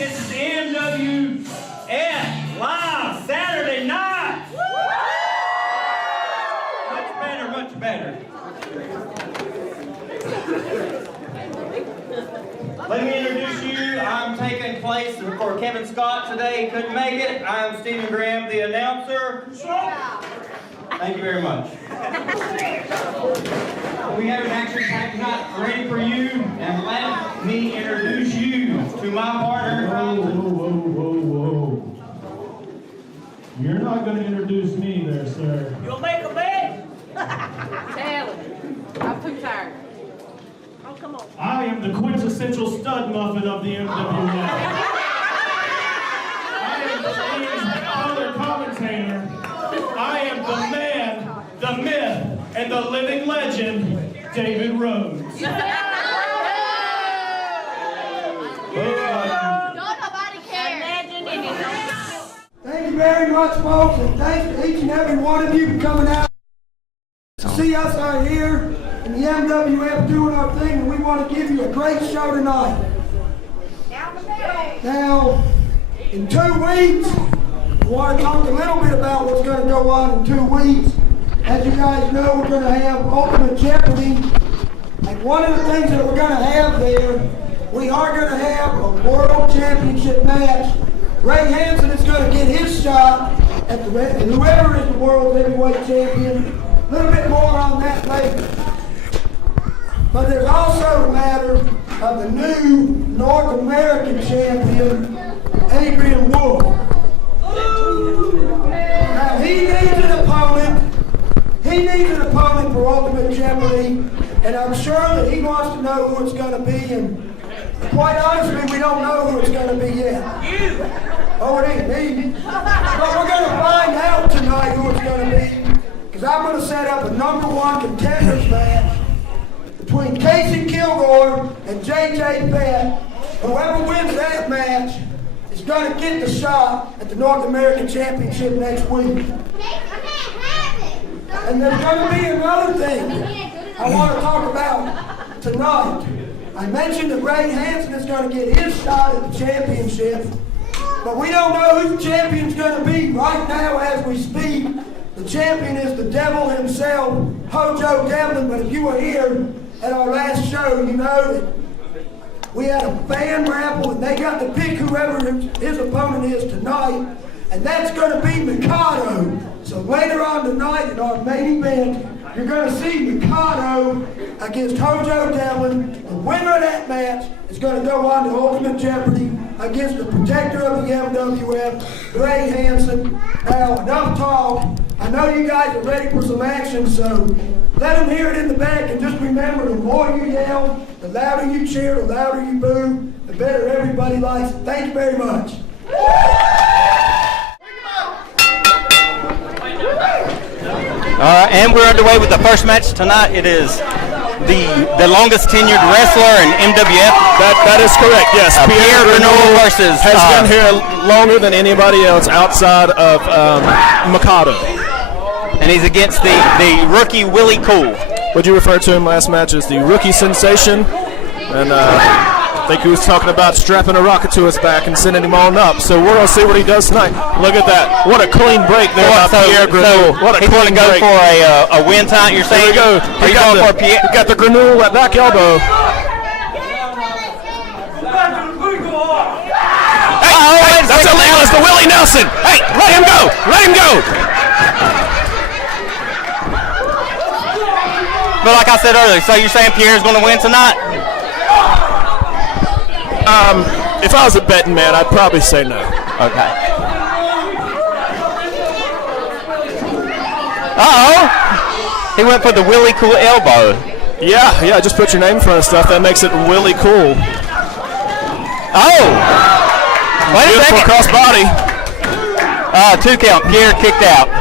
This is MWF live Saturday night. Much better, much better. Let me introduce you. I'm taking place for Kevin Scott today. He couldn't make it. I'm Stephen Graham, the announcer. Thank you very much. We have an action-packed night ready for you, and let me introduce you to my partner. Whoa. You're not going to introduce me there, sir. You'll make a bet. Tell him. I'm too tired. Oh, come on. I am the quintessential stud muffin of the MWF. I am the team's color commentator. I am the man, the myth, and the living legend, David Rhodes. Don't nobody care. Imagine anything. Thank you very much, folks, and thanks to each and every one of you for coming out to see us out here in the MWF doing our thing, and we want to give you a great show tonight. Now, in 2 weeks, we want to talk a little bit about what's going to go on in 2 weeks. As you guys know, we're going to have Ultimate Jeopardy, and one of the things that we're going to have there, we are going to have a World Championship match. Ray Hansen is going to get his shot at whoever is the World Heavyweight Champion. A little bit more on that later. But there's also the matter of the new North American champion, Adrian. Now he needs an opponent. He needs an opponent for Ultimate Jeopardy, and I'm sure that he wants to know who it's going to be. And quite honestly, we don't know who it's going to be yet. Oh, it ain't me. But we're going to find out tonight who it's going to be, because I'm going to set up a #1 contenders match between Casey Kilgore and JJ Bett. Whoever wins that match is going to get the shot at the North American Championship next week. And there's going to be another thing I want to talk about tonight. I mentioned that Ray Hansen is going to get his shot at the championship, but we don't know who the champion's going to be. Right now, as we speak, the champion is the devil himself, Hojo Devlin. But if you were here at our last show, you know that we had a fan raffle, and they got to pick whoever his opponent is tonight, and that's going to be Mikado. So later on tonight in our main event, you're going to see Mikado against Hojo Devlin. The winner of that match is going to go on to Ultimate Jeopardy against the protector of the MWF, Ray Hansen. Now, enough talk. I know you guys are ready for some action, so let them hear it in the back, and just remember, the more you yell, the louder you cheer, the louder you boo, the better everybody likes it. Thank you very much. All right, and we're underway with the first match tonight. It is the longest tenured wrestler in MWF. That is correct, yes. Pierre Renault versus has been here longer than anybody else outside of Mikado. And he's against the rookie Willie Cool. Would you refer to him last match as the rookie sensation? And I think he was talking about strapping a rocket to his back and sending him on up. So we're going to see what he does tonight. Look at that. What a clean break there by Pierre Grenouille. What a clean break. He's going to go for a win tonight, you're saying? Here we go. Are you going for Pierre? He got the Grenouille at back elbow. Hey, that's illegal. It's the Willie Nelson. Hey, let him go. Let him go. But like I said earlier, so you're saying Pierre's going to win tonight? If I was a betting man, I'd probably say no. Okay. Uh-oh. He went for the Willie Cool elbow. Yeah, just put your name in front of stuff. That makes it Willie Cool. Oh. Wait a second. Beautiful crossbody. 2 count. Pierre kicked out.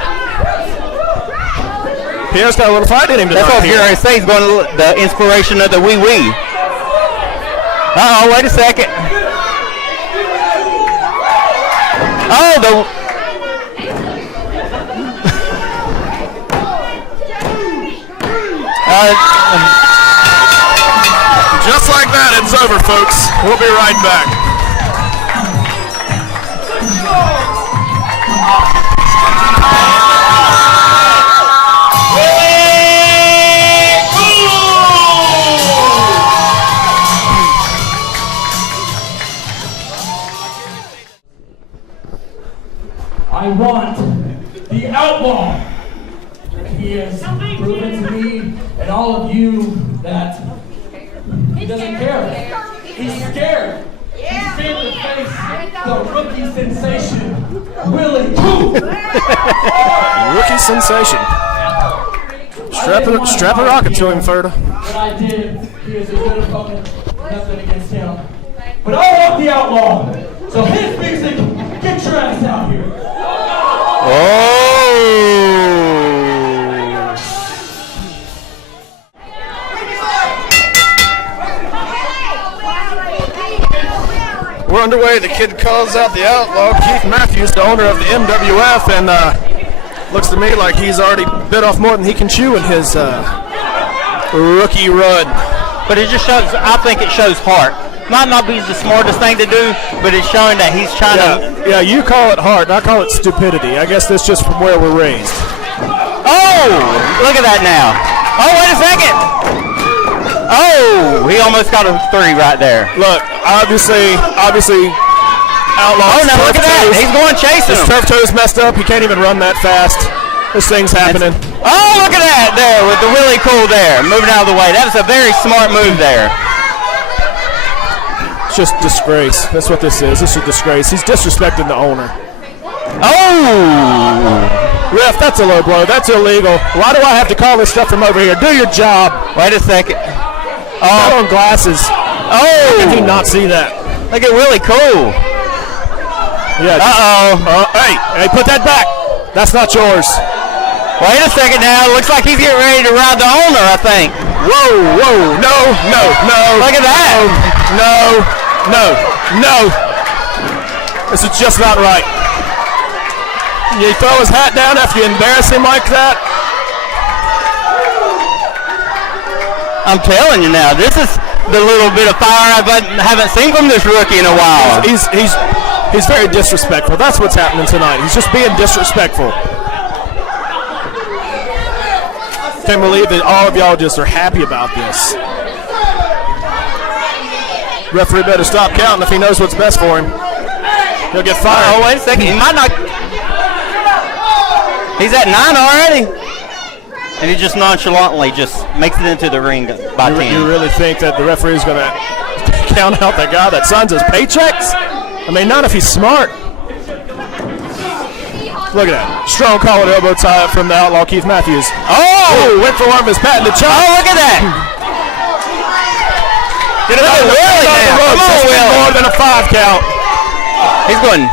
Pierre's got a little fight in him tonight. That's what Pierre say. He's going to the inspiration of the wee wee. Uh-oh, wait a second. Oh, just like that, it's over, folks. We'll be right back. I want the Outlaw. He has proven to me and all of you that he doesn't care. He's scared. He's scared to face the rookie sensation, Willie. Rookie sensation. Strap a rocket to him, Ferda. What I did, he is a good opponent. Nothing against him. But I want the Outlaw. So his music, get your ass out here. Oh! We're underway. The kid calls out the Outlaw, Keith Matthews, the owner of the MWF, and looks to me like he's already bit off more than he can chew in his rookie run. But it just shows, I think it shows heart. Might not be the smartest thing to do, but it's showing that he's trying to. Yeah, you call it heart, and I call it stupidity. I guess that's just from where we're raised. Oh, look at that now. Oh, wait a second. Oh, he almost got a 3 right there. Look, obviously, Outlaw. Oh, now look at that. He's going chasing his him. turf toe's messed up. He can't even run that fast. This thing's happening. Oh, look at that there with the Willie cool there. Moving out of the way. That was a very smart move there. It's just disgrace. That's what this is. This is a disgrace. He's disrespecting the owner. Oh! Ref, that's a low blow. That's illegal. Why do I have to call this stuff from over here? Do your job. Wait a second. Put on glasses. Oh! How can he not see that? Look at Willie cool. Yeah. Hey, put that back. That's not yours. Wait a second now. Looks like he's getting ready to ride the owner, I think. Whoa. No. Look at that. No. This is just not right. You throw his hat down after you embarrass him like that? I'm telling you now, this is the little bit of fire I haven't seen from this rookie in a while. He's very disrespectful. That's what's happening tonight. He's just being disrespectful. Can't believe that all of y'all just are happy about this. Referee better stop counting if he knows what's best for him. He'll get fired. Oh, wait a second. He might not. He's at 9 already. And he just nonchalantly just makes it into the ring by 10. You really think that the referee is going to count out the guy that signs his paychecks? I mean, not if he's smart. Look at that. Strong collar elbow tie up from the Outlaw, Keith Matthews. Oh, went for one of his patented chops. Oh, look at that. Get it out of the Willie now. Come on, Willie. More than a 5 count. He's going.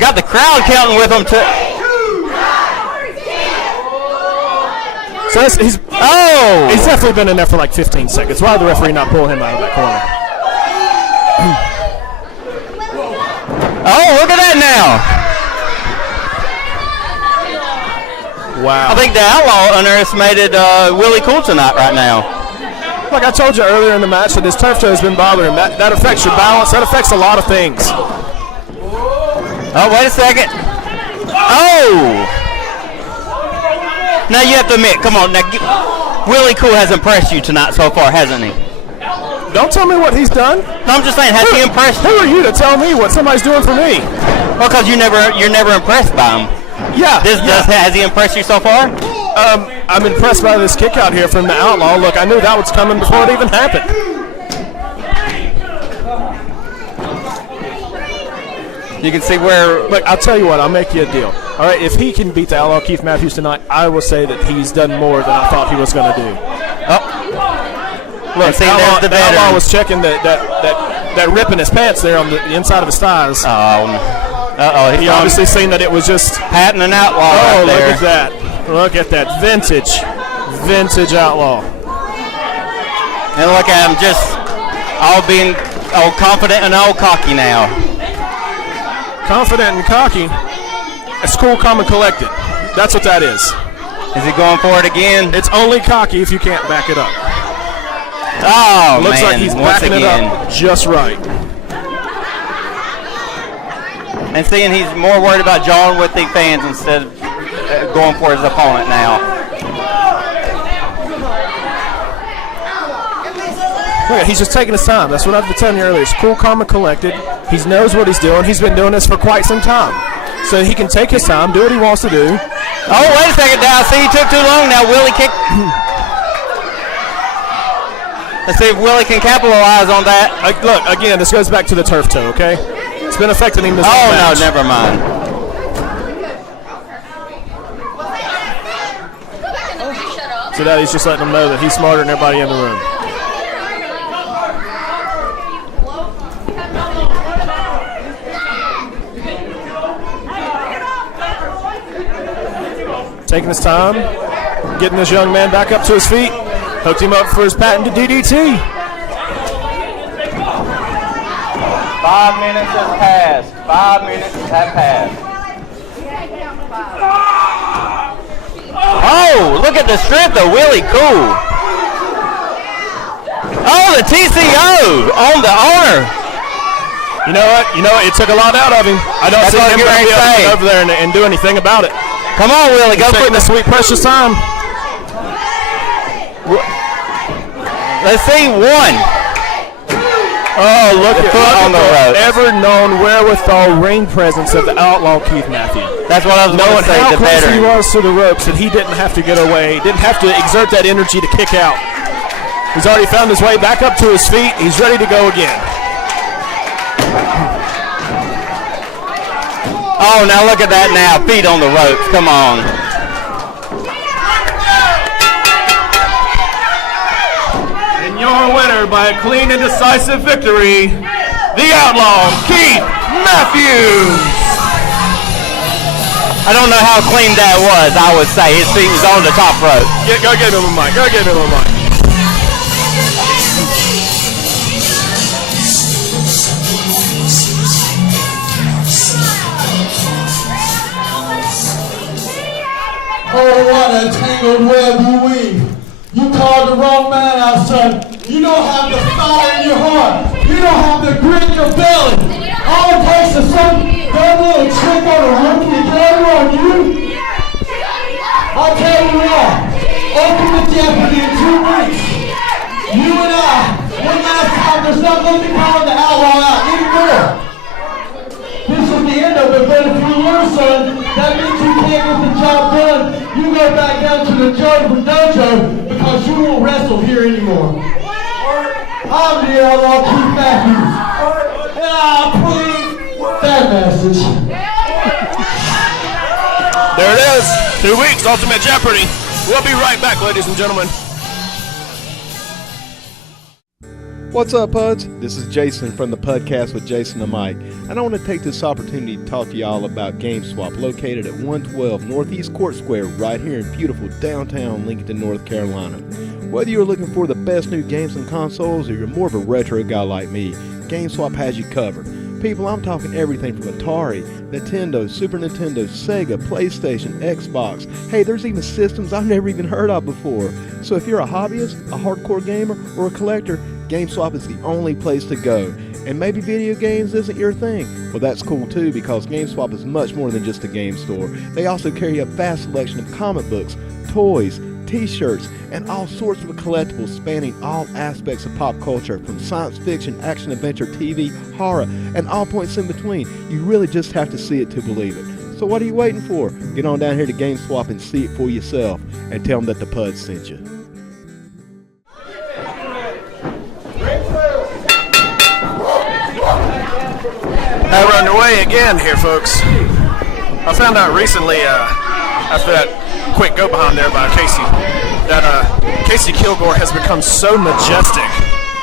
Got the crowd counting with him too. So he's definitely been in there for like 15 seconds. Why did the referee not pull him out of that corner? Oh, look at that now. Wow. I think the Outlaw underestimated Willie Cool tonight right now. Like I told you earlier in the match that his turf toe has been bothering him. That affects your balance. That affects a lot of things. Oh, wait a second. Oh! Now you have to admit, come on. Now, Willie Cool has impressed you tonight so far, hasn't he? Don't tell me what he's done. No, I'm just saying, has he impressed you? Who are you to tell me what somebody's doing for me? Well, because you're never impressed by him. Yeah. Has he impressed you so far? I'm impressed by this kick out here from the Outlaw. Look, I knew that was coming before it even happened. You can see where. Look, I'll tell you what. I'll make you a deal. All right, if he can beat the Outlaw Keith Matthews tonight, I will say that he's done more than I thought he was going to do. Oh. Look, see, the Outlaw was checking that rip in his pants there on the inside of his thighs. Uh-oh. He obviously seen that it was just patting an Outlaw right there. Look at that. Look at that. Vintage Outlaw. And look at him just all being all confident and all cocky now. Confident and cocky. It's cool, calm, and collected. That's what that is. Is he going for it again? It's only cocky if you can't back it up. Oh, looks man. like he's backing it up just right. And seeing he's more worried about jawing with the fans instead of going for his opponent now. Look, he's just taking his time. That's what I've been telling you earlier. He's cool, calm, and collected. He knows what he's doing. He's been doing this for quite some time. So he can take his time, do what he wants to do. Oh, wait a second now. See, he took too long. Now Willie kicked. Let's see if Willie can capitalize on that. Look, again, this goes back to the turf toe, okay? It's been affecting him this whole match. No, never mind. So now he's just letting them know that he's smarter than everybody in the room. Taking his time, getting this young man back up to his feet. Hooked him up for his patented DDT. 5 minutes has passed. 5 minutes have passed. Oh, look at the strength of Willie Cool. Oh, the TCO on the owner. You know what? It took a lot out of him. I don't see him be able to get over there and do anything about it. Come on, Willie, go for the sweet, precious time. Let's see, 1. Oh, look at the ever-known wherewithal ring presence of the Outlaw Keith Matthew. That's what I was going to say, how the close veteran. he was to the ropes that he didn't have to get away, didn't have to exert that energy to kick out. He's already found his way back up to his feet. He's ready to go again. Oh, now look at that now. Feet on the ropes. Come on. And your winner by a clean and decisive victory, the Outlaw Keith Matthews. I don't know how clean that was, I would say. His feet was on the top rope. Go get him a mic. Go get him a mic. Oh, what a tangled web you weave. You called the wrong man out, son. You don't have the fire in your heart. You don't have the grit in your belly. All it takes is some dumb little trick on a rookie to get over on you. I'll tell you what. Open the Jeopardy in 2 weeks. You and I, one last time, there's not going to be calling the Outlaw out anymore. This is the end of it, but if you lose, son, that means you can't get the job done. You go back down to the dojo because you won't wrestle here anymore. I'm the Outlaw Keith Matthews. And I'll please that message. There it is. 2 weeks, Ultimate Jeopardy. We'll be right back, ladies and gentlemen. What's up, Puds? This is Jason from the podcast with Jason and Mike, and I want to take this opportunity to talk to y'all about GameSwap, located at 112 Northeast Court Square, right here in beautiful downtown Lincolnton, North Carolina. Whether you're looking for the best new games and consoles, or you're more of a retro guy like me, GameSwap has you covered. People, I'm talking everything from Atari, Nintendo, Super Nintendo, Sega, PlayStation, Xbox. Hey, there's even systems I've never even heard of before. So if you're a hobbyist, a hardcore gamer, or a collector, GameSwap is the only place to go. And maybe video games isn't your thing. Well, that's cool too, because GameSwap is much more than just a game store. They also carry a vast selection of comic books, toys, t-shirts, and all sorts of collectibles spanning all aspects of pop culture, from science fiction, action, adventure, TV, horror, and all points in between. You really just have to see it to believe it. So what are you waiting for? Get on down here to GameSwap and see it for yourself, and tell them that the Puds sent you. Now we're underway again here, folks. I found out recently, after that quick go behind there by Casey, that Casey Kilgore has become so majestic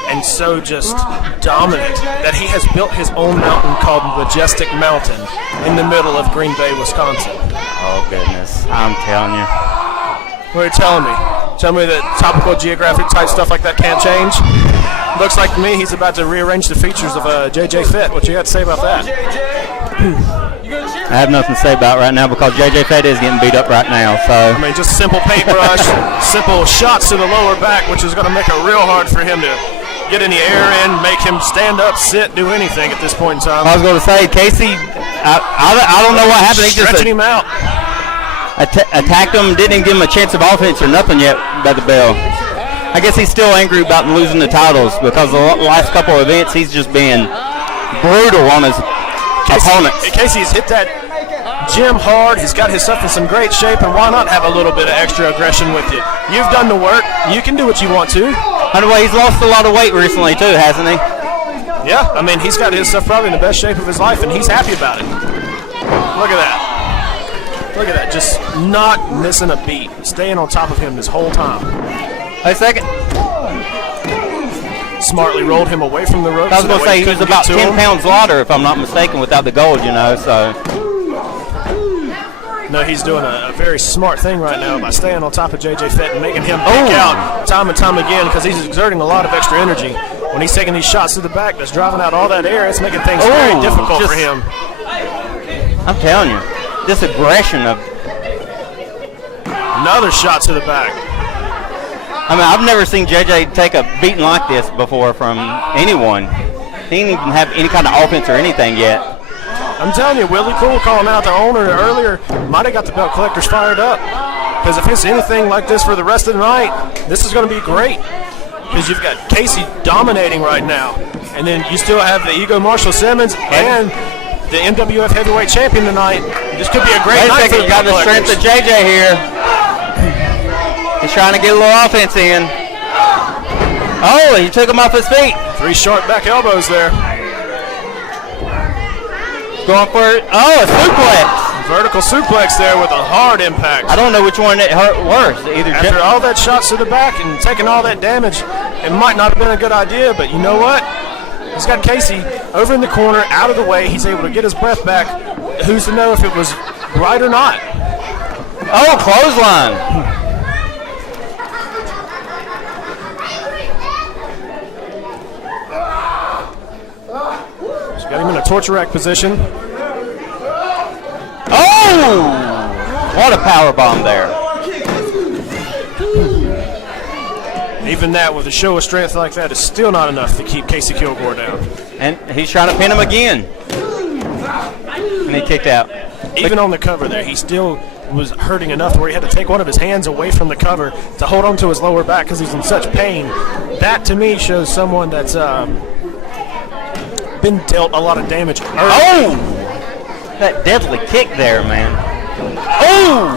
and so just dominant that he has built his own mountain called Majestic Mountain in the middle of Green Bay, Wisconsin. Oh, goodness. I'm telling you. What are you telling me? Tell me that topical geographic type stuff like that can't change? Looks like to me he's about to rearrange the features of JJ Fett. What you got to say about that? I have nothing to say about it right now because JJ Fett is getting beat up right now. So I mean, just simple paintbrush, simple shots to the lower back, which is going to make it real hard for him to get any air in, make him stand up, sit, do anything at this point in time. I was going to say, Casey, I don't know what happened. He just stretching him out. Attacked him, didn't even give him a chance of offense or nothing yet by the bell. I guess he's still angry about losing the titles because the last couple of events he's just been brutal on his opponents. Casey's hit that gym hard. He's got himself in some great shape, and why not have a little bit of extra aggression with you? You've done the work. You can do what you want to. By the way, he's lost a lot of weight recently too, hasn't he? Yeah, I mean, he's got himself probably in the best shape of his life, and he's happy about it. Look at that. Look at that. Just not missing a beat. Staying on top of him this whole time. Wait a second. Smartly rolled him away from the ropes. I was going to say he was about 10 pounds lighter, if I'm not mistaken, without the gold, you know, so. No, he's doing a very smart thing right now by staying on top of J.J. Fett and making him pick out time and time again because he's exerting a lot of extra energy. When he's taking these shots to the back that's driving out all that air, it's making things very difficult for him. I'm telling you, this aggression of... Another shot to the back. I mean, I've never seen JJ take a beating like this before from anyone. He didn't even have any kind of offense or anything yet. I'm telling you, Willie Cool calling out the owner earlier might have got the belt collectors fired up. Because if it's anything like this for the rest of the night, this is going to be great. Because you've got Casey dominating right now. And then you still have the Ego Marshall Simmons and the MWF heavyweight champion tonight. This could be a great night for the got the strength of JJ here. He's trying to get a little offense in. Oh, he took him off his feet. 3 sharp back elbows there. Going for it. Oh, a suplex. Vertical suplex there with a hard impact. I don't know which one it hurt worse. After all that shots to the back and taking all that damage, it might not have been a good idea, but you know what? He's got Casey over in the corner, out of the way. He's able to get his breath back. Who's to know if it was right or not? Oh, clothesline. Got him in a torture rack position. Oh! What a power bomb there. Even that, with a show of strength like that, is still not enough to keep Casey Kilgore down. And he's trying to pin him again. And he kicked out. Even on the cover there, he still was hurting enough to where he had to take one of his hands away from the cover to hold on to his lower back because he's in such pain. That, to me, shows someone that's been dealt a lot of damage early. Oh! That deadly kick there, man. Oh!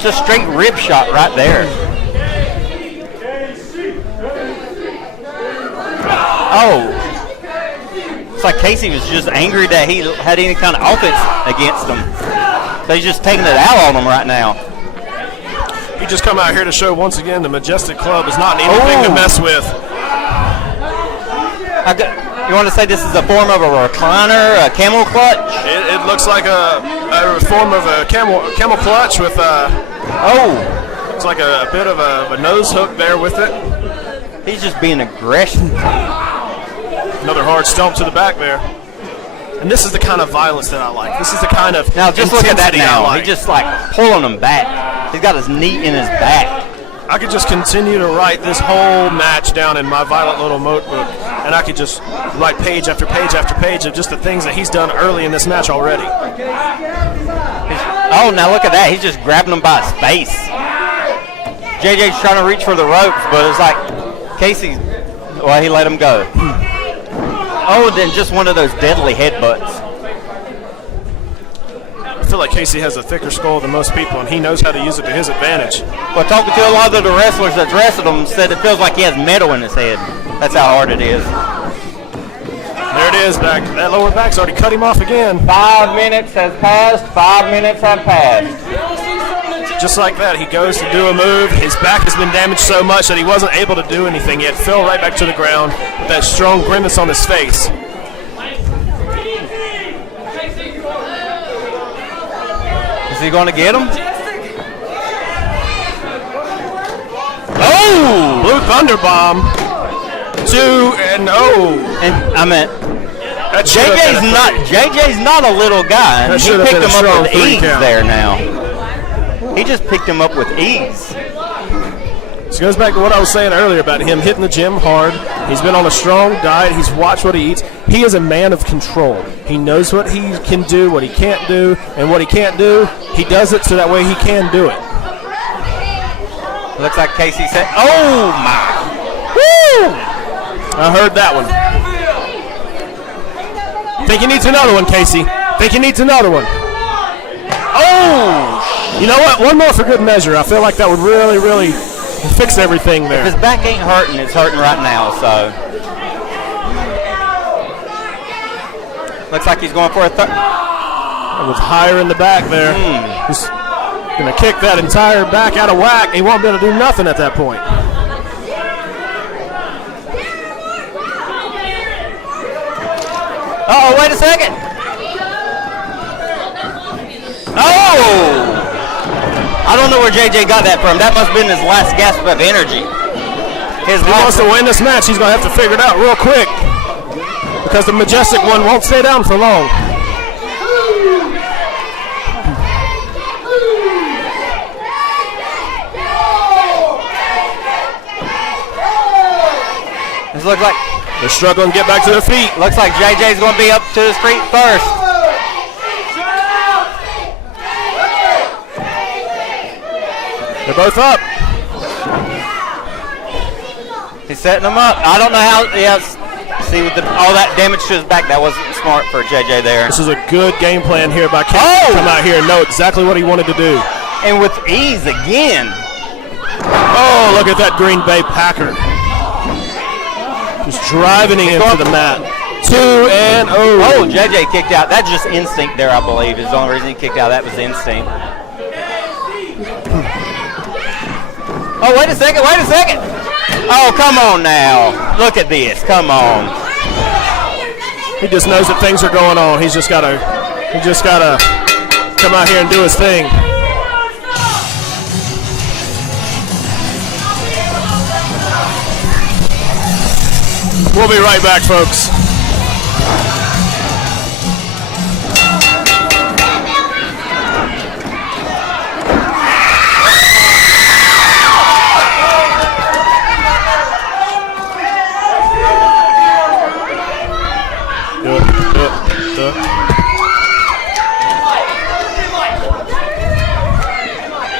Just a straight rib shot right there. Oh. It's like Casey was just angry that he had any kind of offense against him. So he's just taking it out on him right now. He just come out here to show once again the Majestic Club is not anything to mess with. You want to say this is a form of a recliner, a camel clutch? It looks like a form of a camel clutch with looks like a bit of a nose hook there with it. He's just being aggressive. Another hard stomp to the back there. And this is the kind of violence that I like. This is the kind of now just look at that now. Like. He's just like pulling him back. He's got his knee in his back. I could just continue to write this whole match down in my violent little notebook, and I could just write page after page after page of just the things that he's done early in this match already. Oh, now look at that. He's just grabbing him by his face. JJ's trying to reach for the ropes, but it's like Casey, well, he let him go. Oh, then just one of those deadly headbutts. I feel like Casey has a thicker skull than most people, and he knows how to use it to his advantage. Well, talking to a lot of the wrestlers that wrestled him said it feels like he has metal in his head. That's how hard it is. There it is, back. That lower back's already cut him off again. 5 minutes has passed. 5 minutes have passed. Just like that, he goes to do a move. His back has been damaged so much that he wasn't able to do anything yet. Fell right back to the ground with that strong grimace on his face. Is he going to get him? Oh! Blue Thunder Bomb. 2-0. And I mean, JJ's not a little guy. He picked him up with ease there now. He just picked him up with ease. This goes back to what I was saying earlier about him hitting the gym hard. He's been on a strong diet. He's watched what he eats. He is a man of control. He knows what he can do, what he can't do, and what he can't do, he does it so that way he can do it. Looks like Casey said, oh my. Woo! I heard that one. Think he needs another one, Casey. Think he needs another one. Oh! You know what? One more for good measure. I feel like that would really, really fix everything there. If his back ain't hurting, it's hurting right now, so. Looks like he's going for a third. It was higher in the back there. He's going to kick that entire back out of whack. He won't be able to do nothing at that point. Uh-oh, wait a second. Oh! I don't know where JJ got that from. That must have been his last gasp of energy. If he wants to win this match, he's going to have to figure it out real quick because the Majestic one won't stay down for long. This looks like they're struggling to get back to their feet. Looks like JJ's going to be up to his feet first. They're both up. He's setting them up. I don't know how. Yes. See, with all that damage to his back, that wasn't smart for JJ there. This is a good game plan here by Ken to come out here and know exactly what he wanted to do. And with ease again. Oh, look at that Green Bay Packer. Just driving him into the mat. 2 and 0. Oh, JJ kicked out. That's just instinct there, I believe. Is the only reason he kicked out. That was instinct. Oh, wait a second. Wait a second. Oh, come on now. Look at this. Come on. He just knows that things are going on. He just gotta come out here and do his thing. We'll be right back, folks.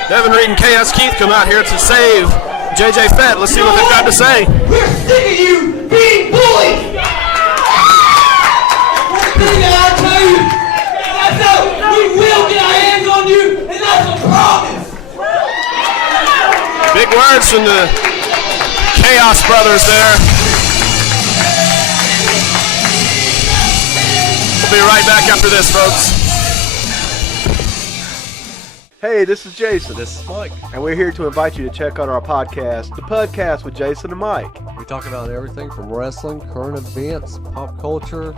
Devin Reed and KS Keith come out here to save JJ Fett. Let's see what they've got to say. We're sick of you being bullied! One thing that I'll tell you, I know we will get our hands on you, and that's a promise! Big words from the Chaos Brothers there. We'll be right back after this, folks. Hey, this is Jason. This is Mike. And we're here to invite you to check out our podcast, The Podcast with Jason and Mike. We talk about everything from wrestling, current events, pop culture,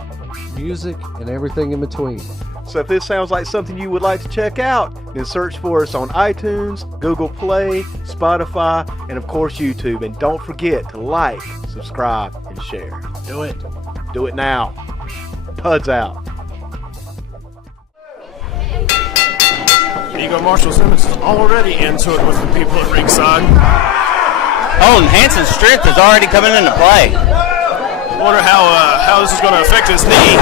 music, and everything in between. So if this sounds like something you would like to check out, then search for us on iTunes, Google Play, Spotify, and of course YouTube. And don't forget to like, subscribe, and share. Do it. Do it now. Puds out. Ego Marshall Simmons is already into it with the people at ringside. Oh, and Hansen's strength is already coming into play. I wonder how this is going to affect his knee.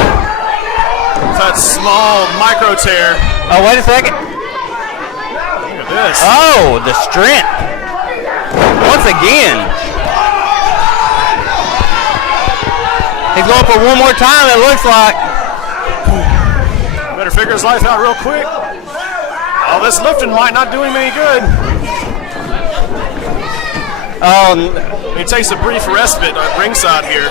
That small micro tear. Oh, wait a second. Look at this. Oh, the strength. Once again. He's going for one more time, it looks like. Better figure his life out real quick. All this lifting might not do him any good. He takes a brief respite at ringside here.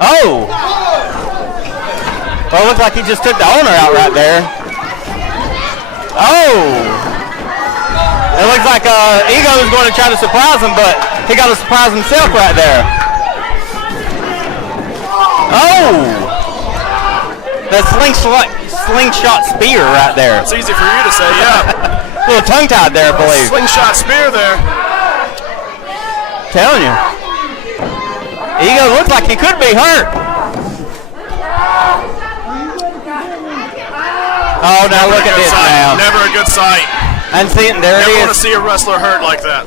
Oh! Well, it looks like he just took the owner out right there. Oh! It looks like Ego is going to try to surprise him, but he got to surprise himself right there. Oh! The slingshot spear right there. It's easy for you to say, yeah. A little tongue-tied there, I believe. Slingshot spear there. Telling you. Ego looks like he could be hurt. Oh, now look at this now. Never a good sight. And see it, there it is. Never want to see a wrestler hurt like that.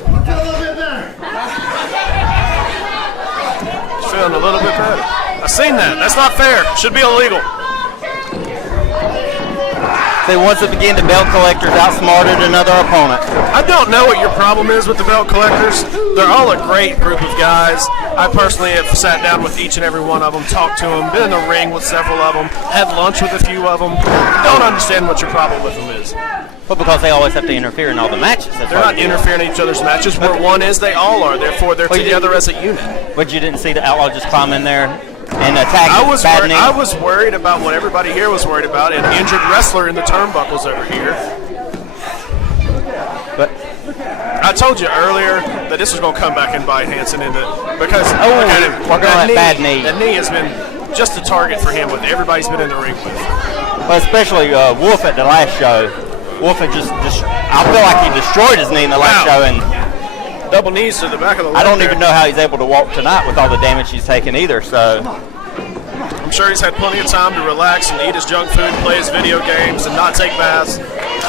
Feeling a little bit better. I've seen that. That's not fair. Should be illegal. See, once it began, the belt collectors outsmarted another opponent. I don't know what your problem is with the belt collectors. They're all a great group of guys. I personally have sat down with each and every one of them, talked to them, been in the ring with several of them, had lunch with a few of them. Don't understand what your problem with them is. But because they always have to interfere in all the matches. They're not interfering in each other's matches. Where one is, they all are. Therefore, they're together as a unit. But you didn't see the Outlaw just climb in there and attack I was Knee? worried about what everybody here was worried about, an injured wrestler in the turnbuckles over here. But I told you earlier that this was going to come back and bite Hansen in it because working on that bad knee. That knee has been just a target for him with everybody's been in the ring with. Well, especially Wolf at the last show. Wolf had I feel like he destroyed his knee in the last show, and double knees to the back of the leg. I don't even know how he's able to walk tonight with all the damage he's taken either. So I'm sure he's had plenty of time to relax and eat his junk food, play his video games, and not take baths.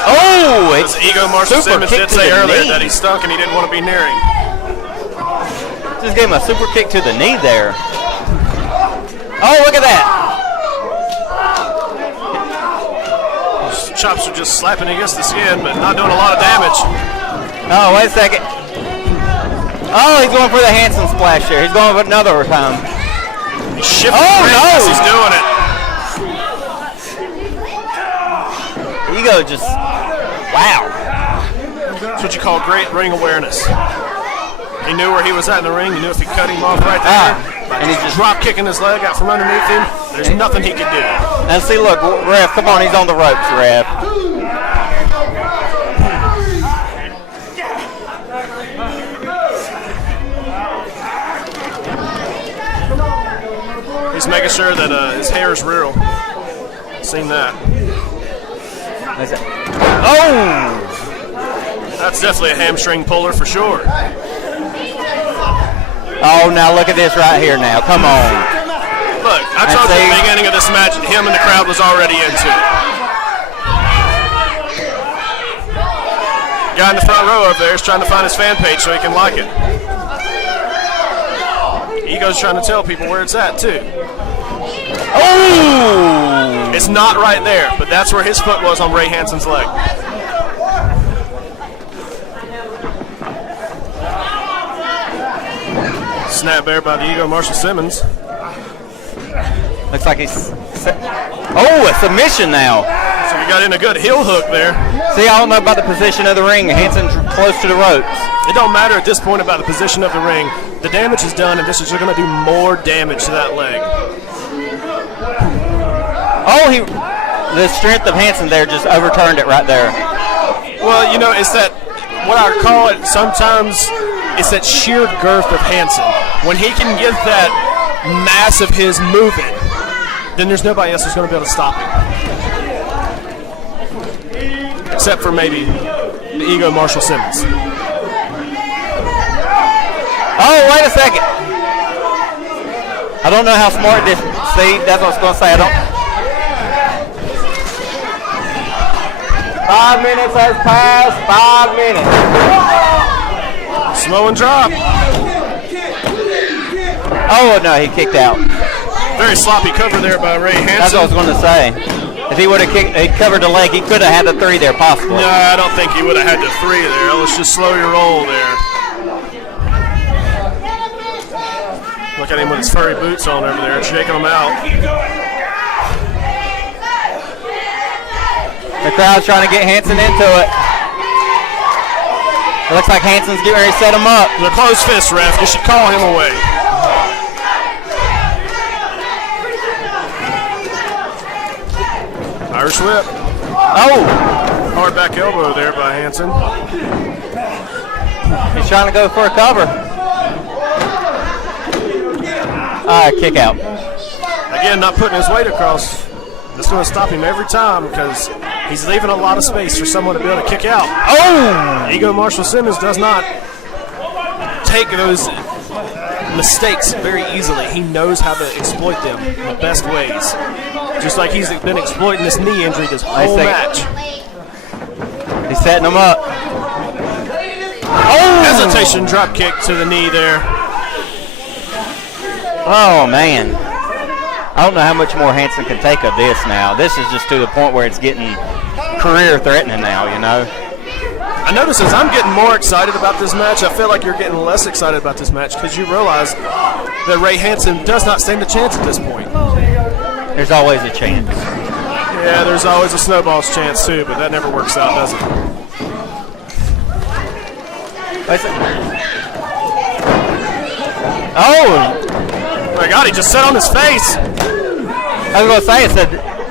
Oh, it's Ego Marshall Simmons did say earlier that he stunk and he didn't want to be near him. Just gave him a super kick to the knee there. Oh, look at that. His chops are just slapping against the skin, but not doing a lot of damage. Oh, wait a second. Oh, he's going for the Hansen splash here. He's going for another time. He's shifting as he's doing it. Ego just, wow. That's what you call great ring awareness. He knew where he was at in the ring. He knew if he cut him off right there, and he's just drop kicking his leg out from underneath him, there's nothing he could do. And see, look, ref, come on, he's on the ropes, ref. He's making sure that his hair is real. Seen that. Oh! That's definitely a hamstring puller for sure. Oh, now look at this right here now. Come on. Look, I told you at the beginning of this match, him and the crowd was already into it. Guy in the front row over there is trying to find his fan page so he can like it. Ego's trying to tell people where it's at, too. Oh! It's not right there, but that's where his foot was on Ray Hansen's leg. Snap there by the Ego Marshall Simmons. Looks like he's... Oh, a submission now. So we got in a good heel hook there. See, I don't know about the position of the ring. Hansen's close to the ropes. It don't matter at this point about the position of the ring. The damage is done, and this is going to do more damage to that leg. Oh, the strength of Hansen there just overturned it right there. Well, you know, it's that, what I call it sometimes, it's that sheer girth of Hansen. When he can get that mass of his moving, then there's nobody else who's going to be able to stop him. Except for maybe the Ego Marshall Simmons. Oh, wait a second. I don't know how smart this. See, that's what I was going to say. I don't. 5 minutes has passed. 5 minutes. Slow and drop. Oh, no, he kicked out. Very sloppy cover there by Ray Hansen. That's what I was going to say. If he would have covered the leg, he could have had the 3 there possibly. No, I don't think he would have had the 3 there. Let's just slow your roll there. Look at him with his furry boots on over there, shaking them out. The crowd's trying to get Hansen into it. It looks like Hansen's getting ready to set him up. The closed fist, ref. You should call him away. Irish whip. Oh! Hard back elbow there by Hansen. He's trying to go for a cover. Kick out. Again, not putting his weight across. That's going to stop him every time because he's leaving a lot of space for someone to be able to kick out. Oh! Ego Marshall Simmons does not take those mistakes very easily. He knows how to exploit them in the best ways. Just like he's been exploiting this knee injury this whole match. He's setting him up. Oh! Hesitation drop kick to the knee there. Oh, man. I don't know how much more Hansen can take of this now. This is just to the point where it's getting career threatening now, you know. I notice as I'm getting more excited about this match, I feel like you're getting less excited about this match because you realize that Ray Hansen does not stand a chance at this point. There's always a chance. Yeah, there's always a snowball's chance too, but that never works out, does it? Oh my God, he just sat on his face. I was going to say,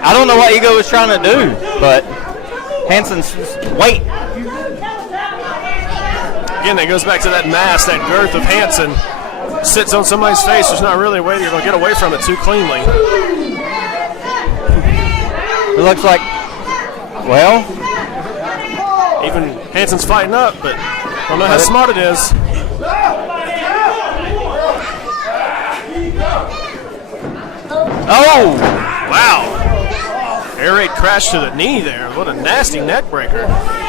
I don't know what Ego was trying to do, but Hansen's wait. Again, that goes back to that mass, that girth of Hansen. Sits on somebody's face, there's not really a way you're going to get away from it too cleanly. It looks like, well, even Hansen's fighting up, but I don't know how smart it is. Oh! Wow. Air raid crash to the knee there. What a nasty neck breaker.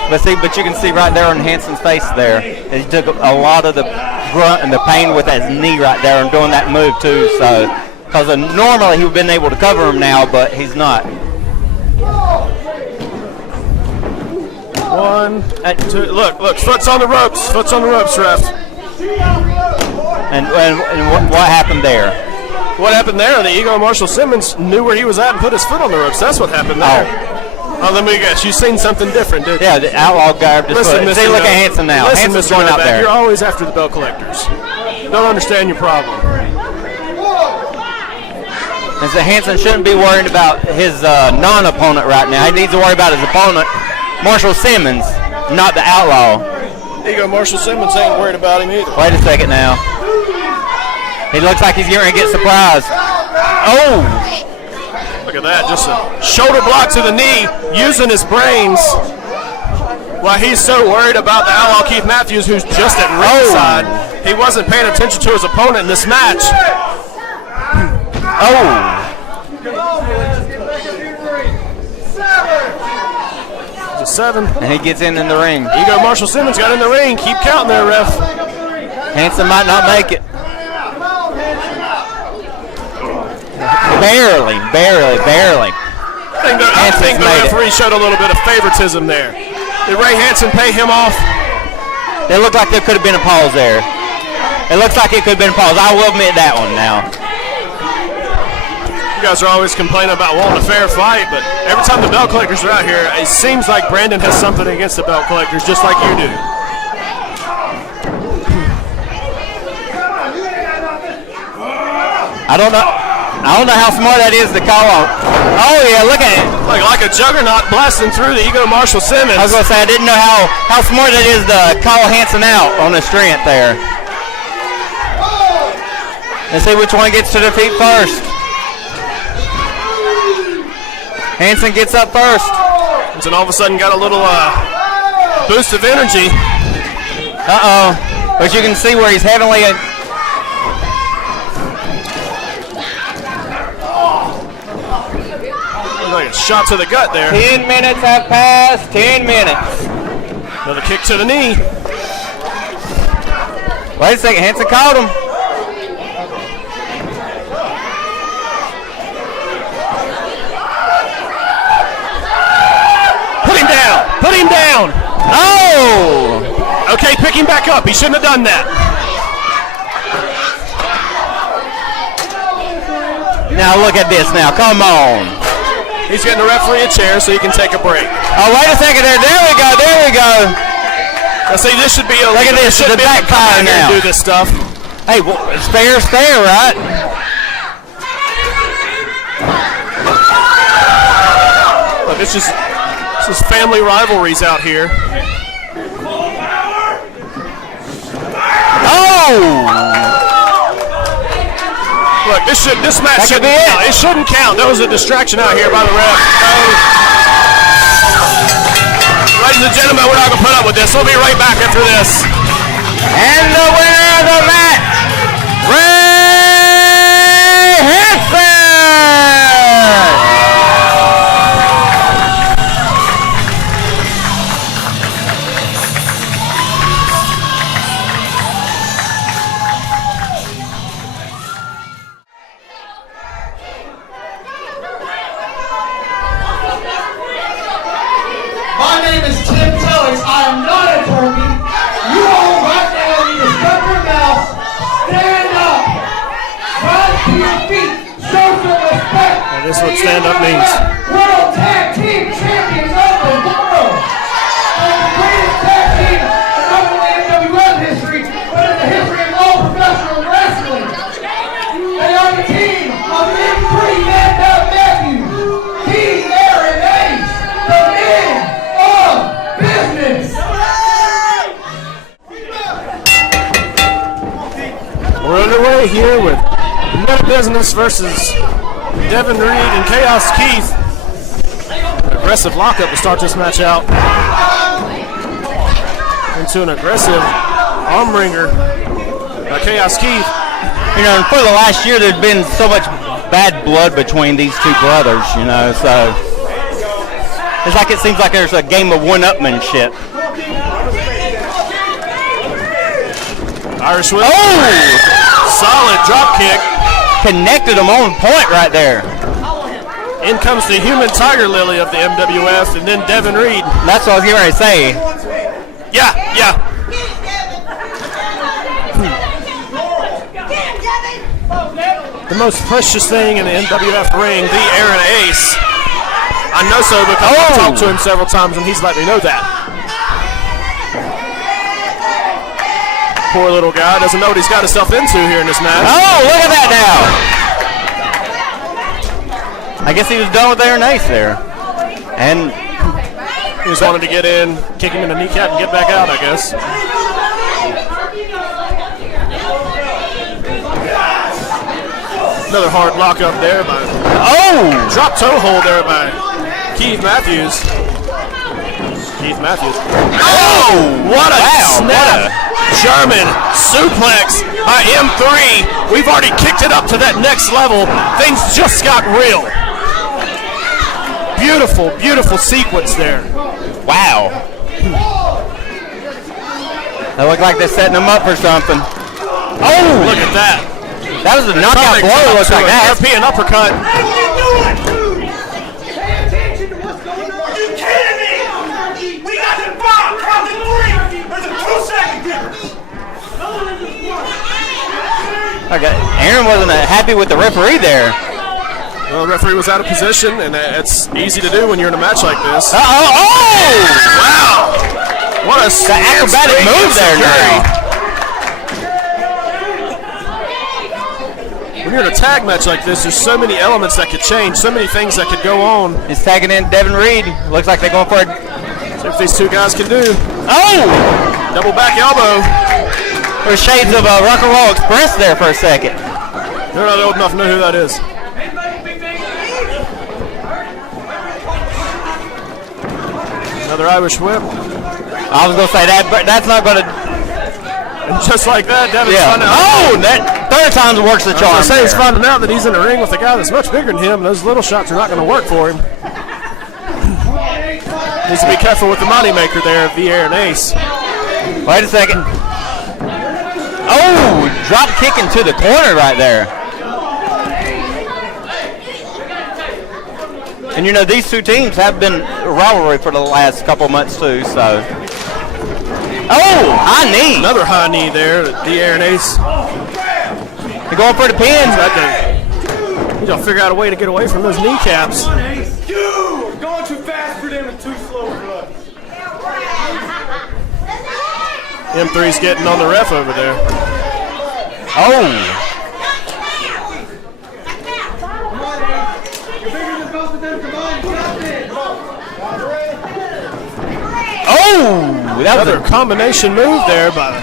But you can see right there on Hansen's face there, he took a lot of the grunt and the pain with his knee right there and doing that move too. So, because normally he would have been able to cover him now, but he's not. 1, 2. Look, foot's on the ropes. Foot's on the ropes, ref. And what happened there? What happened there? The Ego Marshall Simmons knew where he was at and put his foot on the ropes. That's what happened there. Oh, let me guess. You've seen something different, didn't you? Yeah, the Outlaw grabbed his foot. See, look at Hansen now. Listen, Hansen's Mr. going out there. You're always after the belt collectors. Don't understand your problem. And so Hansen shouldn't be worried about his non-opponent right now. He needs to worry about his opponent, Marshall Simmons, not the Outlaw. Ego Marshall Simmons ain't worried about him either. Wait a second now. He looks like he's going to get surprised. Oh! Look at that, just a shoulder block to the knee, using his brains. While he's so worried about the Outlaw Keith Matthews, who's just at ringside, he wasn't paying attention to his opponent in this match. Oh! Just 7. And he gets in the ring. Ego Marshall Simmons got in the ring. Keep counting there, ref. Hansen might not make it. Barely. I think the referee showed a little bit of favoritism there. Did Ray Hansen pay him off? It looked like there could have been a pause there. It looks like it could have been a pause. I will admit that one now. You guys are always complaining about wanting a fair fight, but every time the belt collectors are out here, it seems like Brandon has something against the belt collectors, just like you do. I don't know how smart that is to call on. Oh yeah, look at it. Like a juggernaut blasting through the Ego Marshall Simmons. I was going to say, I didn't know how smart it is to call Hansen out on the strength there. Let's see which one gets to the feet first. Hansen gets up first. And all of a sudden got a little boost of energy. Uh-oh. But you can see where he's heavily... Like a shot to the gut there. 10 minutes have passed. 10 minutes. Another kick to the knee. Wait a second. Hansen caught him. Put him down. Put him down. Oh! Okay, pick him back up. He shouldn't have done that. Now look at this now. Come on. He's getting the referee a chair so he can take a break. Oh, wait a second there. There we go. There we go. Now see, this should be a... Look at this. The backfire now. Do this stuff. Hey, well, it's fair, right? Look, this is family rivalries out here. Oh! Look, this match shouldn't count. It shouldn't count. There was a distraction out here by the ref. Ladies and gentlemen, we're not going to put up with this. We'll be right back after this. And the winner of the match, Ray Hansen! his feet. Show some respect. And this is what stand-up means. World Tag Team Champions of the world. They're the greatest tag team in not only MWF history, but in the history of all professional wrestling. They are the team of M3 Mandel Matthews, Team Aaron Ace, the men of business. We're underway here with Men of Business versus Devin Reed and Chaos Keith. Aggressive lockup to start this match out. Into an aggressive arm wringer by Chaos Keith. You know, and for the last year, there's been so much bad blood between these two brothers, you know, so it's like it seems like there's a game of one-upmanship. Irish whip. Oh! Solid drop kick. Connected them on point right there. In comes the human tiger lily of the MWF, and then Devin Reed. That's what I was getting ready to say. Yeah. The most precious thing in the MWF ring, the Aaron Ace. I know so because I've talked to him several times, and he's let me know that. Poor little guy doesn't know what he's got himself into here in this match. Oh, look at that now. I guess he was done with Aaron Ace there. And he just wanted to get in, kick him in the kneecap, and get back out, I guess. Another hard lockup there by... Oh! Drop toe hold there by Keith Matthews. Oh! What a snap! German suplex by M3. We've already kicked it up to that next level. Things just got real. Beautiful, beautiful sequence there. Wow. They look like they're setting them up for something. Oh! Look at that. That was a knockout blow. Looks like that. European uppercut. Okay, Aaron wasn't happy with the referee there. Well, the referee was out of position, and it's easy to do when you're in a match like this. Oh! Wow! What a acrobatic move there now. When you're in a tag match like this, there's so many elements that could change, so many things that could go on. He's tagging in Devin Reed. Looks like they're going for it. See what these two guys can do. Oh! Double back elbow. There's shades of Rock and Roll Express there for a second. They're not old enough to know who that is. Another Irish whip. I was going to say that, but that's not going to... And just like that, Devin's finding out. Oh, that third time works the charm. I say he's finding out that he's in the ring with a guy that's much bigger than him, and those little shots are not going to work for him. Needs to be careful with the moneymaker there of the Aaron Ace. Wait a second. Oh, drop kick into the corner right there. And you know, these two teams have been a rivalry for the last couple months too, so. Oh, high knee. Another high knee there, the Aaron Ace. They're going for the pins. He's going to figure out a way to get away from those kneecaps. Going too fast for them and too slow for us. M3's getting on the ref over there. Oh. Oh, that was another combination move there by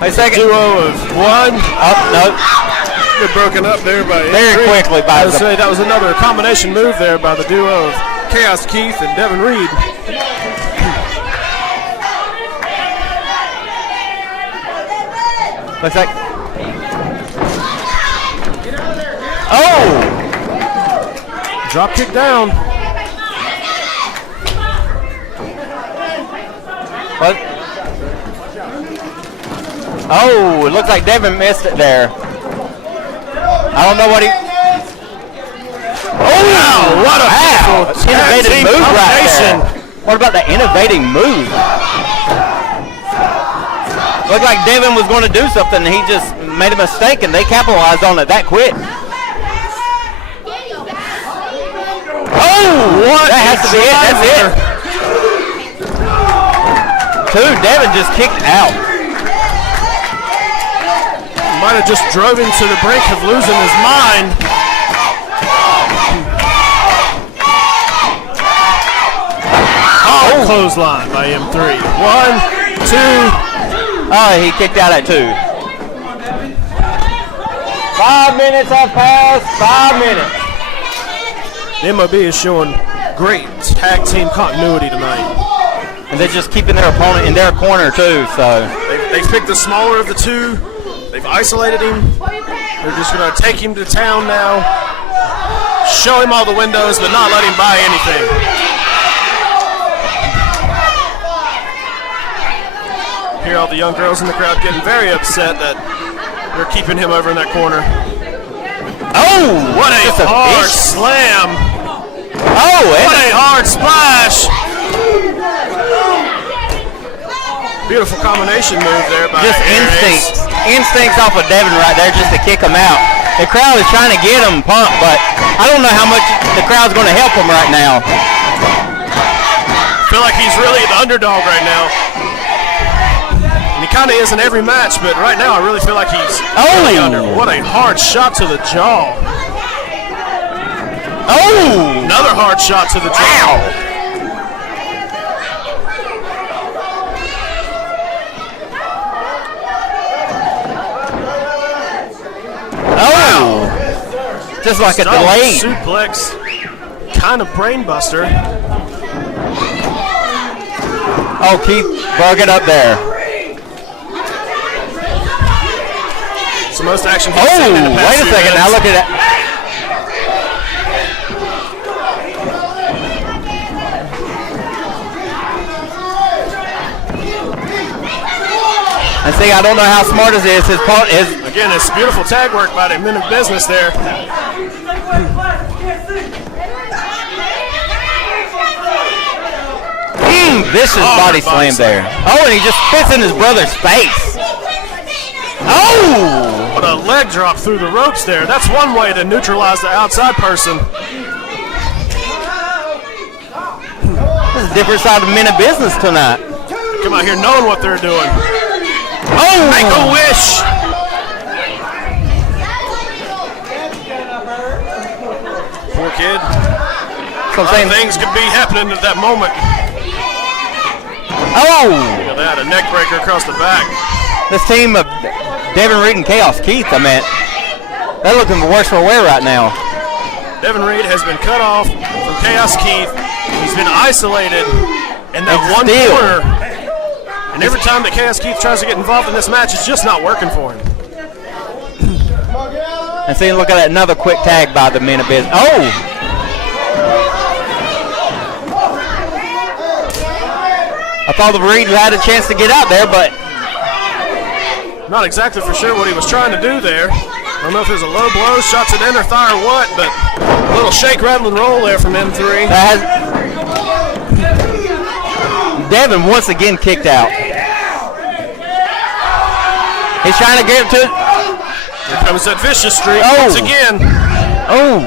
a second duo of one. Up, no. They're broken up there by very quickly by I would say that was another combination move there by the duo of Chaos Keith and Devin Reed. Looks like. Oh! Drop kick down. What? Oh, it looks like Devin missed it there. I don't know what he. Oh, wow! What a innovative move right there. What about the innovating move? Looked like Devin was going to do something, and he just made a mistake, and they capitalized on it that quick. Oh, what? That has to be it. That's it. Two. Devin just kicked out. Might have just drove him to the brink of losing his mind. Oh, clothesline by M3. 1, 2. Oh, he kicked out at 2. 5 minutes have passed. 5 minutes. The MOB is showing great tag team continuity tonight. And they're just keeping their opponent in their corner too. So They've picked the smaller of the two. They've isolated him. They're just going to take him to town now, show him all the windows, but not let him buy anything. Hear all the young girls in the crowd getting very upset that they're keeping him over in that corner. oh, What a just hard fish. slam! Oh, What a hard splash! Beautiful combination move there by just Aries. instincts off of Devin right there just to kick him out. The crowd is trying to get him pumped, but I don't know how much the crowd's going to help him right now. I feel like he's really the underdog right now. And he kind of is in every match, but right now I really feel like he's really under. What a hard shot to the jaw. Oh! Another hard shot to the jaw. Wow! Oh! Just like a delayed suplex, kind of brain buster. Oh, Keith bug it up there. It's the most action he's seen in the past Wait a few second. minutes. Now look at that. And see, I don't know how smart it is. His part is Again, it's beautiful tag work by the men of business there. vicious body slam there. Oh, and he just spits in his brother's face. Oh! What a leg drop through the ropes there. That's one way to neutralize the outside person. This is a different side of men of business tonight. Come out here knowing what they're doing. Oh! Make a wish! Poor kid. So saying things could be happening at that moment. Oh! Look at that, a neck breaker across the back. This team of Devin Reed and Chaos Keith, I mean, they're looking worse for wear right now. Devin Reed has been cut off from Chaos Keith. He's been isolated in that one corner. And every time that Chaos Keith tries to get involved in this match, it's just not working for him. And see, look at that, another quick tag by the men of business. Oh! I thought the Reed had a chance to get out there, but not exactly for sure what he was trying to do there. I don't know if it was a low blow, shot to the inner thigh or what, but a little shake, rattle, and roll there from M3. Devin once again kicked out. He's trying to get to it. Here comes that vicious streak once again. Oh!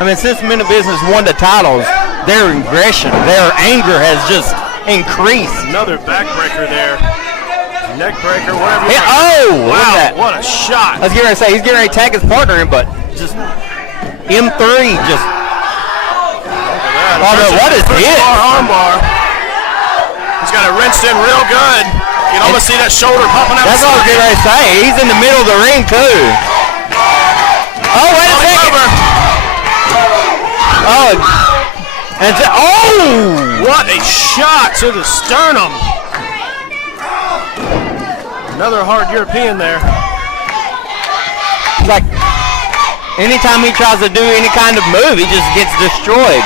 I mean, since men of business won the titles, their aggression, their anger has just increased. Another backbreaker there. Neck breaker, whatever you wow, look at that. What a I shot. was getting ready to say, he's getting ready to tag his partner in, but just M3 just... Oh, no, what is this? Armbar. He's got it wrenched in real good. You can almost see that shoulder popping out. That's what I was getting ready to say. He's in the middle of the ring, too. Oh, wait a second. Oh, and what a shot to the sternum. Another hard European there. Like, anytime he tries to do any kind of move, he just gets destroyed.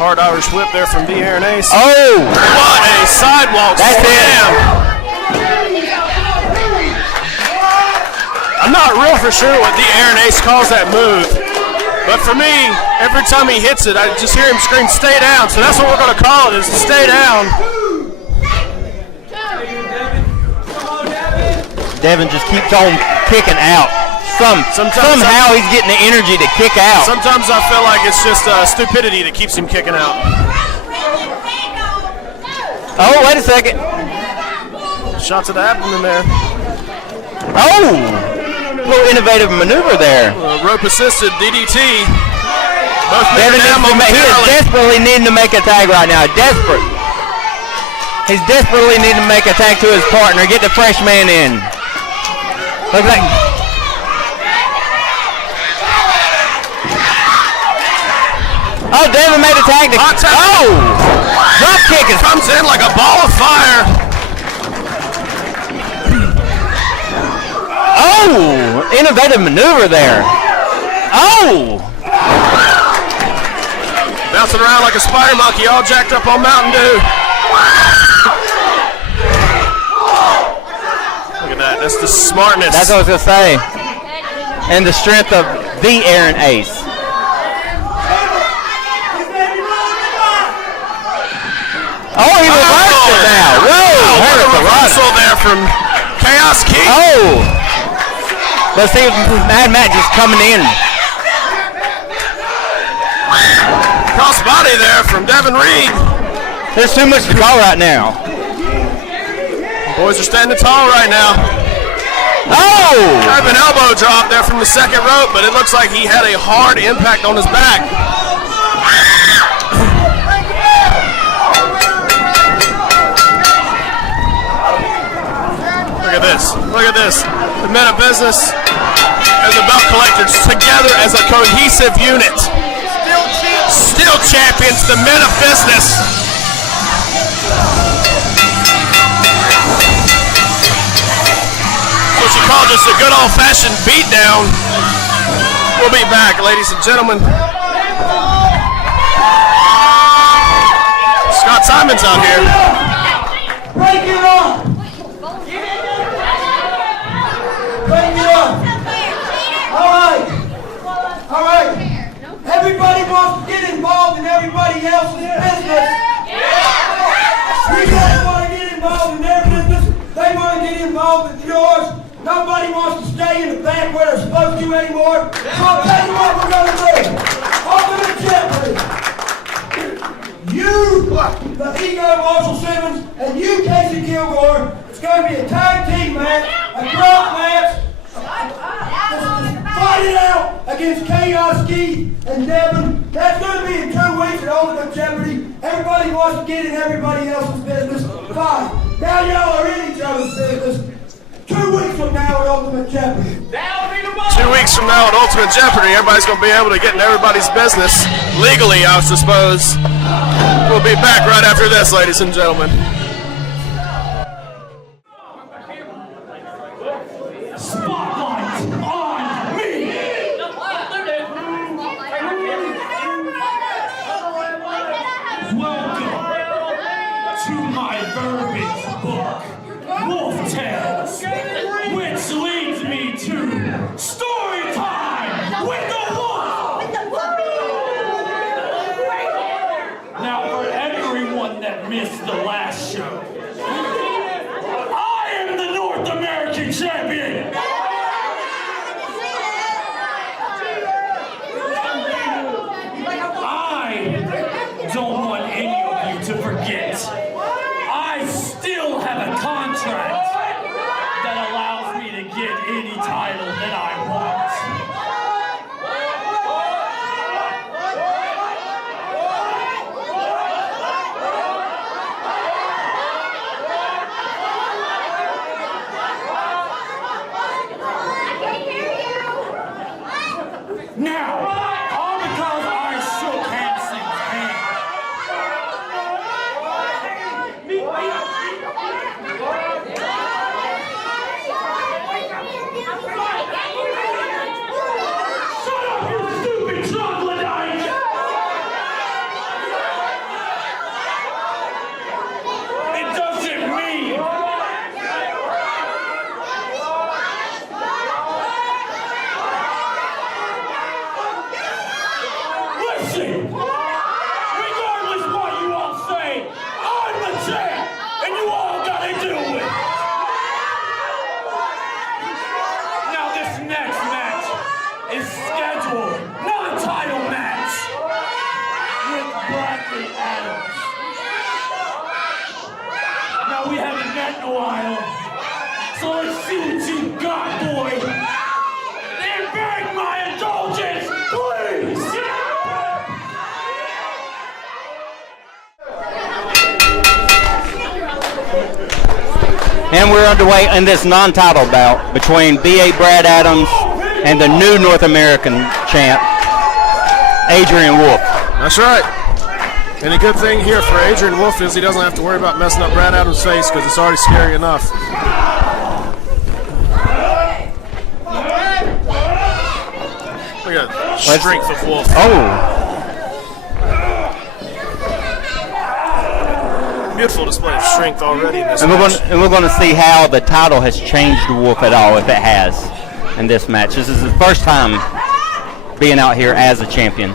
Hard Irish whip there from the Aaron Ace. Oh! What a sidewalk slam. I'm not real for sure what the Aaron Ace calls that move. But for me, every time he hits it, I just hear him scream, "Stay down." So that's what we're going to call it, is stay down. Devin just keeps on kicking out. Somehow he's getting the energy to kick out. Sometimes I feel like it's just stupidity that keeps him kicking out. Oh, wait a second. Shot to the abdomen there. Oh! A little innovative maneuver there. Rope-assisted DDT. Both Devin he is desperately needing to make a tag right now. Desperate. He's desperately needing to make a tag to his partner. Get the fresh man in. Look like. Oh, Devin made a tag. Oh! Drop kick comes in like a ball of fire. Oh! Innovative maneuver there. Oh! Bouncing around like a spider monkey, all jacked up on Mountain Dew. Look at that. That's the smartness. That's what I was going to say. And the strength of the Aaron Ace. Oh, he reversed it now. Whoa! What a reversal there from Chaos King. Oh! Let's see Mad Matt just coming in. Cross body there from Devin Reed. There's too much to call right now. Boys are standing tall right now. Oh! Kind of an elbow drop there from the second rope, but it looks like he had a hard impact on his back. Look at this. Look at this. The men of business and the belt collectors together as a cohesive unit. Still champions, the men of business. What you call just a good old-fashioned beatdown. We'll be back, ladies and gentlemen. Scott Simon's out here. Break it up! Break it up! All right. Everybody wants to get involved in everybody else's business. We don't want to get involved in their business. They want to get involved with yours. Nobody wants to stay in the back where they're supposed to anymore. So I'll tell you what we're going to do. Ultimate Jeopardy. You, the Ego Marshall Simmons, and you, Casey Kilgore, it's going to be a tag team match, a drop match. Fight it out against Chaos Keith and Devin. That's going to be in 2 weeks at Ultimate Jeopardy. Everybody wants to get in everybody else's business. Fine. Now y'all are in each other's business. 2 weeks from now at Ultimate Jeopardy. 2 weeks from now at Ultimate Jeopardy, everybody's going to be able to get in everybody's business. Legally, I suppose. We'll be back right after this, ladies and gentlemen. Missed the last show. I am the North American champion. I don't want any of you to forget. I still have a contract that allows me to get any title that I want. in a while. So let's see what you got, boy. Then beg my indulgence, please. And we're underway in this non-title bout between B.A. Brad Adams and the new North American champ, Adrian Wolf. That's right. And a good thing here for Adrian Wolf is he doesn't have to worry about messing up Brad Adams' face because it's already scary enough. Look at the strength of Wolf. Oh. Beautiful display of strength already in this And match. we're going to see how the title has changed Wolf at all, if it has, in this match. This is his first time being out here as a champion.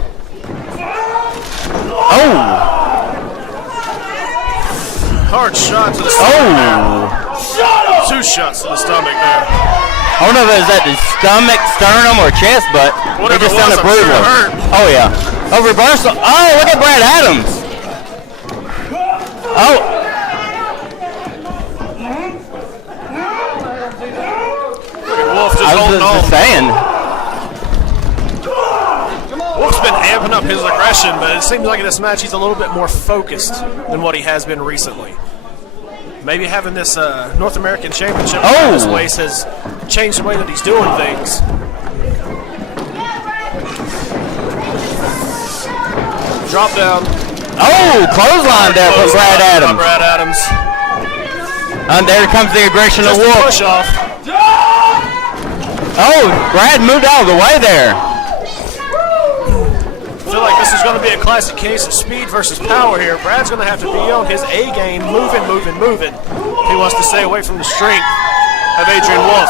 Oh! Hard shot to the stomach. Oh! 2 shots to the stomach there. I don't know if it was at the stomach, sternum, or chest, but Whatever it just it was, sounded I'm sure brutal. it hurt. Oh, yeah. Oh, reversal. Oh, look at Brad Adams. Oh. Look at Wolf just I was holding just on. saying. Wolf's been amping up his aggression, but it seems like in this match he's a little bit more focused than what he has been recently. Maybe having this North American Championship around his waist has changed the way that he's doing things. Drop down. Oh, clothesline there for Brad Adams. Brad Adams. And there comes the aggression of Just a Wolf. push off. Oh, Brad moved out of the way there. I feel like this is going to be a classic case of speed versus power here. Brad's going to have to be on his A game, moving. If he wants to stay away from the strength of Adrian Wolf.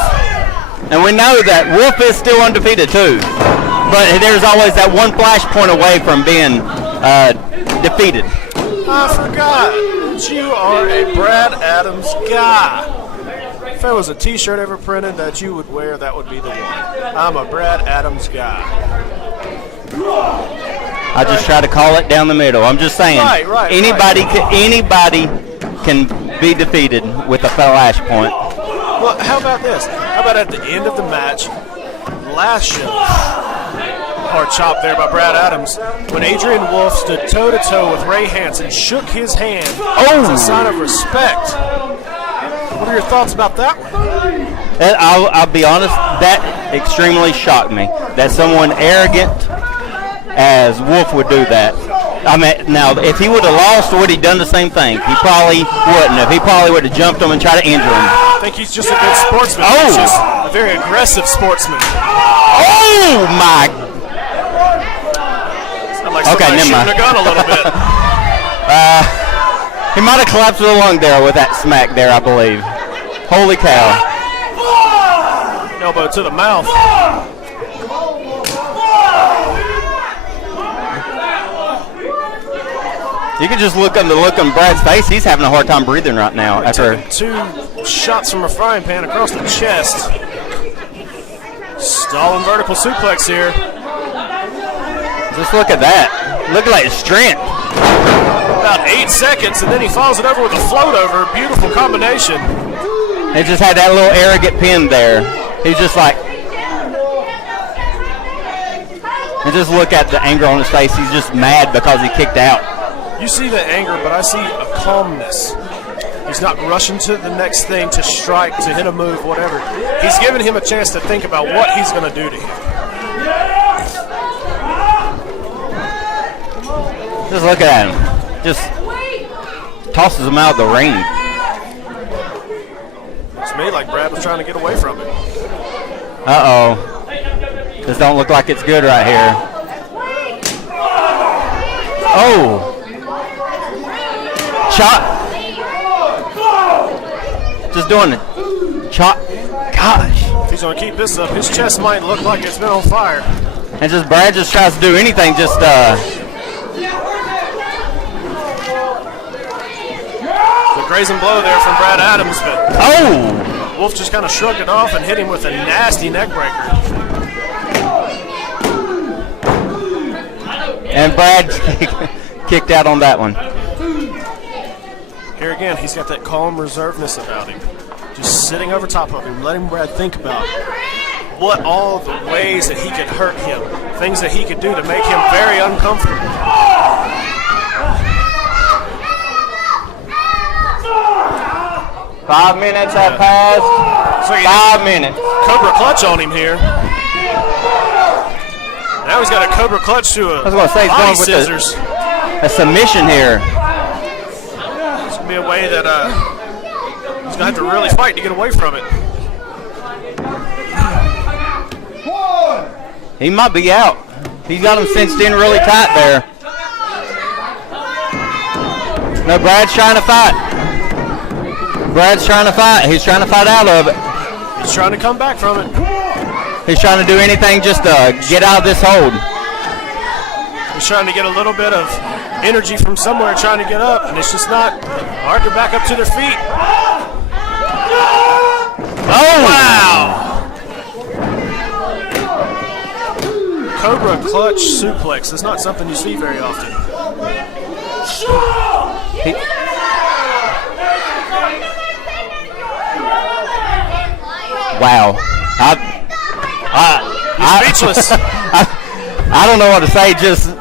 And we know that Wolf is still undefeated too. But there's always that one flash point away from being defeated. I forgot that you are a Brad Adams guy. If there was a t-shirt ever printed that you would wear, that would be the one. I'm a Brad Adams guy. I just try to call it down the middle. I'm just saying. Right. Anybody can be defeated with a flash point. Well, how about this? How about at the end of the match, last show, hard chop there by Brad Adams, when Adrian Wolf stood toe-to-toe with Ray Hansen, shook his hand as a sign of respect. What are your thoughts about that one? And I'll be honest, that extremely shocked me. That someone arrogant as Wolf would do that. I mean, now, if he would have lost, would he done the same thing? He probably wouldn't have. He probably would have jumped him and tried to injure him. I think he's just a good sportsman. Oh. He's just a very aggressive sportsman. Oh, my. Sound like Okay, somebody never mind. shooting a gun a little bit. He might have collapsed with a lung there with that smack there, I believe. Holy cow. Elbow to the mouth. You can just look on Brad's face. He's having a hard time breathing right now. After Taking 2 shots from a frying pan across the chest. Stalling vertical suplex here. just look at that. Look at his strength. About 8 seconds, and then he follows it over with a float over. Beautiful combination. He just had that little arrogant pin there. He's just like, and just look at the anger on his face. He's just mad because he kicked out. You see the anger, but I see a calmness. He's not rushing to the next thing, to strike, to hit a move, whatever. He's giving him a chance to think about what he's going to do to him. Just look at him. Just tosses him out of the ring. It's me like Brad was trying to get away from it. Uh-oh. This don't look like it's good right here. Oh. Chop. Just doing it. Chop. Gosh. If he's going to keep this up, his chest might look like it's been on fire. And just Brad just tries to do anything, just The grazing blow there from Brad Adams, but oh! Wolf just kind of shrugged it off and hit him with a nasty neck breaker. And Brad kicked out on that one. Here again, he's got that calm reservedness about him. Just sitting over top of him, letting Brad think about what all the ways that he could hurt him, things that he could do to make him very uncomfortable. 5 minutes have passed. So 5 minutes. Cobra clutch on him here. Now he's got a Cobra clutch to a I was going to say, he's body going with scissors. a submission here. It's going to be a way that he's going to have to really fight to get away from it. He might be out. He's got him cinched in really tight there. No, Brad's trying to fight. Brad's trying to fight. He's trying to fight out of it. He's trying to come back from it. He's trying to do anything just to get out of this hold. He's trying to get a little bit of energy from somewhere, trying to get up, and it's just not hard to back up to their feet. Oh! Wow! Cobra clutch suplex is not something you see very often. Wow. He's speechless. I don't know what to say. Just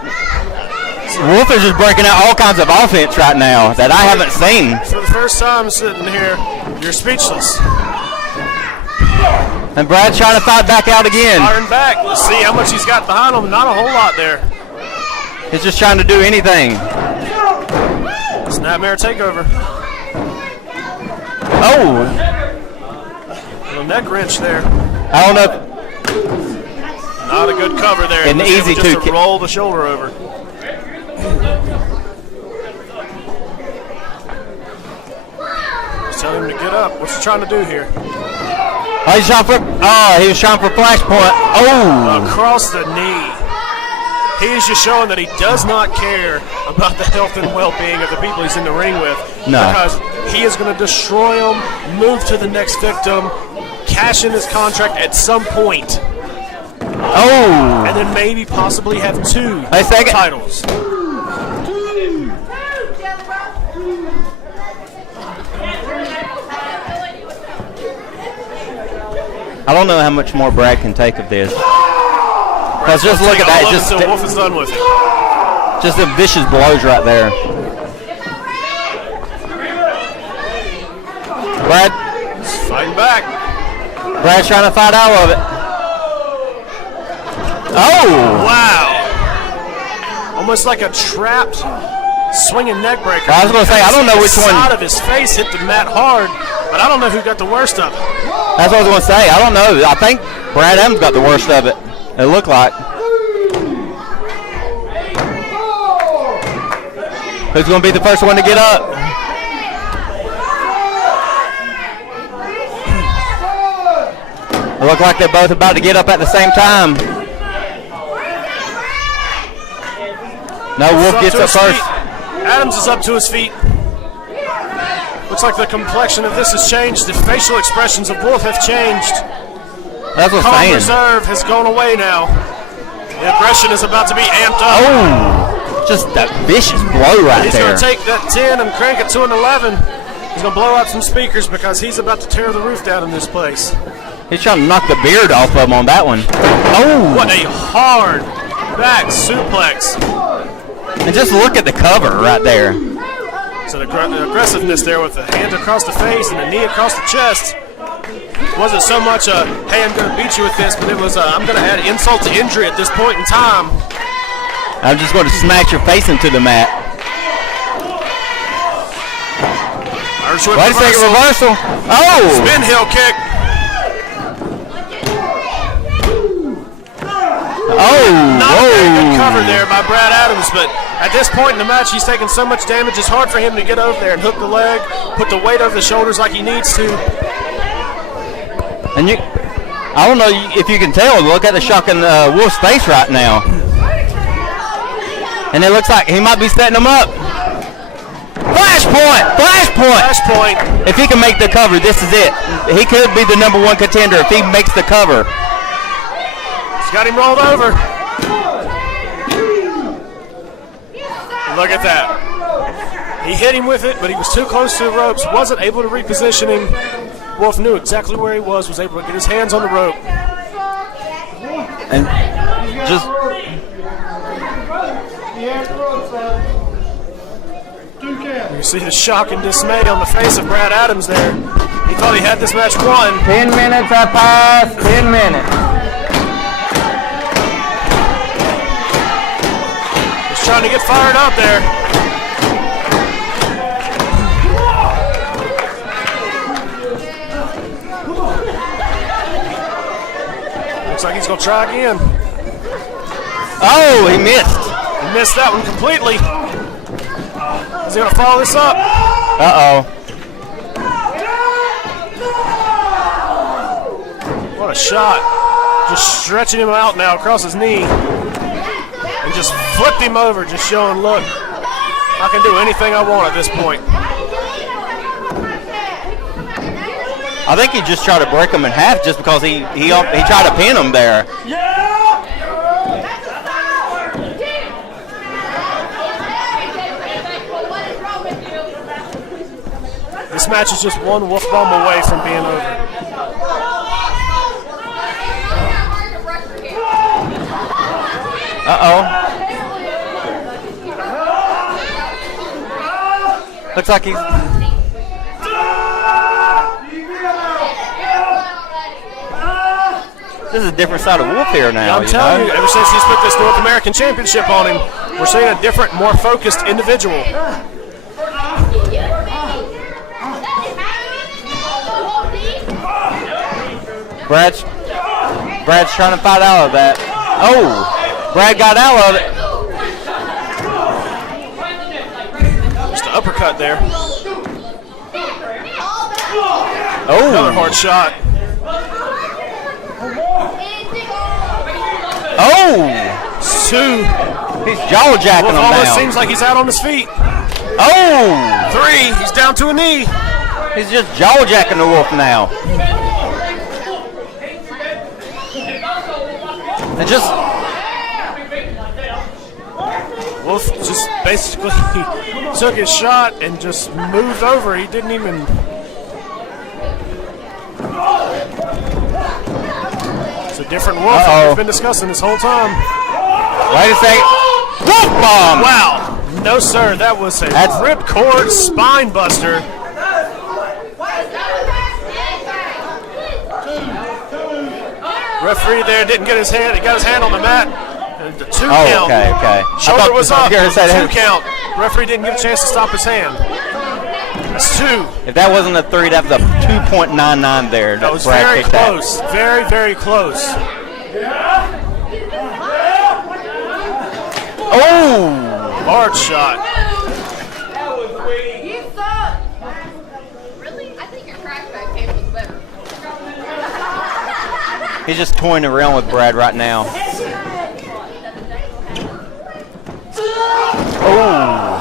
Wolf is just breaking out all kinds of offense right now that I haven't seen. For the first time sitting here, you're speechless. And Brad's trying to fight back out again. Firing back. Let's see how much he's got behind him. Not a whole lot there. He's just trying to do anything. Snapmare takeover. Oh! Little neck wrench there. I don't know. Not a good cover there. An easy just to roll the shoulder over. Just tell him to get up. What's he trying to do here? Oh, he was trying for flashpoint. Oh! Across the knee. He is just showing that he does not care about the health and well-being of the people he's in the ring with. No. Because he is going to destroy them, move to the next victim, cash in his contract at some point. Oh! And then maybe possibly have two titles. I don't know how much more Brad can take of this. Because just look at that. Just Wolf is done with it. Just the vicious blows right there. Brad. Fighting back. Brad's trying to fight out of it. Oh! Wow. Almost like a trapped swinging neck breaker. I was going to say, I don't know which one. The side of his face hit the mat hard, but I don't know who got the worst of it. That's what I was going to say. I don't know. I think Brad Adams got the worst of it. It looked like. Who's going to be the first one to get up? It looked like they're both about to get up at the same time. No, Wolf gets up first. Adams is up to his feet. Looks like the complexion of this has changed. The facial expressions of Wolf have changed. That's what I'm Calm saying. reserve has gone away now. The aggression is about to be amped up. Oh, just that vicious blow right He's there. going to take that 10 and crank it to an 11. He's going to blow out some speakers because he's about to tear the roof down in this place. He's trying to knock the beard off of him on that one. Oh! What a hard back suplex. And just look at the cover right there. So the aggressiveness there with the hand across the face and the knee across the chest. Wasn't so much a, hey, I'm going to beat you with this, but it was, I'm going to add insult to injury at this point in time. I'm just going to smash your face into the mat. Wait a second, reversal. Oh! Spin heel kick. Oh! Not a very good cover there by Brad Adams, but at this point in the match, he's taking so much damage, it's hard for him to get over there and hook the leg, put the weight over the shoulders like he needs to. And I don't know if you can tell, look at the shocking Wolf's face right now. And it looks like he might be setting him up. Flashpoint! Flashpoint! Flashpoint. If he can make the cover, this is it. He could be the #1 contender if he makes the cover. He's got him rolled over. Look at that. He hit him with it, but he was too close to the ropes, wasn't able to reposition him. Wolf knew exactly where he was able to get his hands on the rope. And just you see the shock and dismay on the face of Brad Adams there. He thought he had this match won. 10 minutes have passed. 10 minutes. He's trying to get fired up there. Looks like he's going to try again. Oh, he missed. He missed that one completely. Is he going to follow this up? Uh-oh. What a shot. Just stretching him out now across his knee. And just flipped him over, just showing, look, I can do anything I want at this point. I think he just tried to break him in half just because he tried to pin him there. This match is just one wolf bomb away from being over. Uh-oh. Looks like he's... This is a different side of Wolf here now. I'm telling you, ever since he's put this North American Championship on him, we're seeing a different, more focused individual. Brad's trying to fight out of that. Oh, Brad got out of it. Just an uppercut there. Oh, another hard shot. Oh, two. He's jaw jacking him now. Almost seems like he's out on his feet. Oh, three. He's down to a knee. He's just jaw jacking the Wolf now. And just Wolf just basically took his shot and just moved over. He didn't even. It's a different Wolf that we've been discussing this whole time. Wait a second. Wolf bomb! Wow. No, sir. That was a ripcord spine buster. Referee there didn't get his hand. He got his hand on the mat. And the 2 count. Okay. Shoulder was up. 2 count. Referee didn't get a chance to stop his hand. That's 2. If that wasn't a 3, that was a 2.99 there. That was very close. Very, very close. Oh! Hard shot. You suck. Really? I think your crackback game was better. He's just toying around with Brad right now. Oh!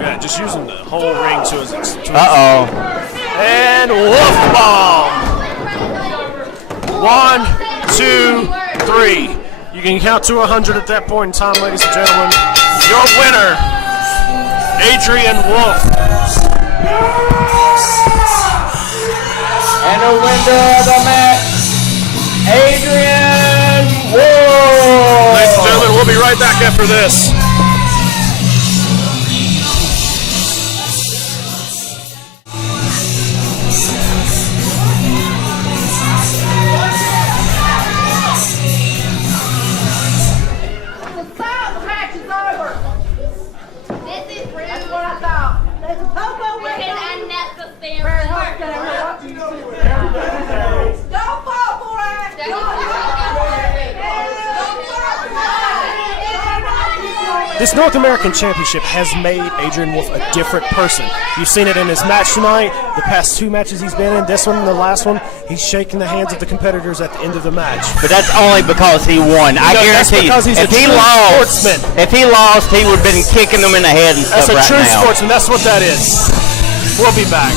Yeah, just using the whole ring to his. Uh-oh. And wolf bomb. 1, 2, 3. You can count to 100 at that point in time, ladies and gentlemen. Your winner, Adrian Wolf. And the winner of the match, Adrian Wolf. Ladies and gentlemen, we'll be right back after this. This North American Championship has made Adrian Wolf a different person. You've seen it in his match tonight, the past 2 matches he's been in, this one and the last one. He's shaking the hands of the competitors at the end of the match. But that's only because he won. I guarantee you, if he lost, he would have been kicking them in the head and stuff right now. That's a true sportsman. That's what that is. We'll be back.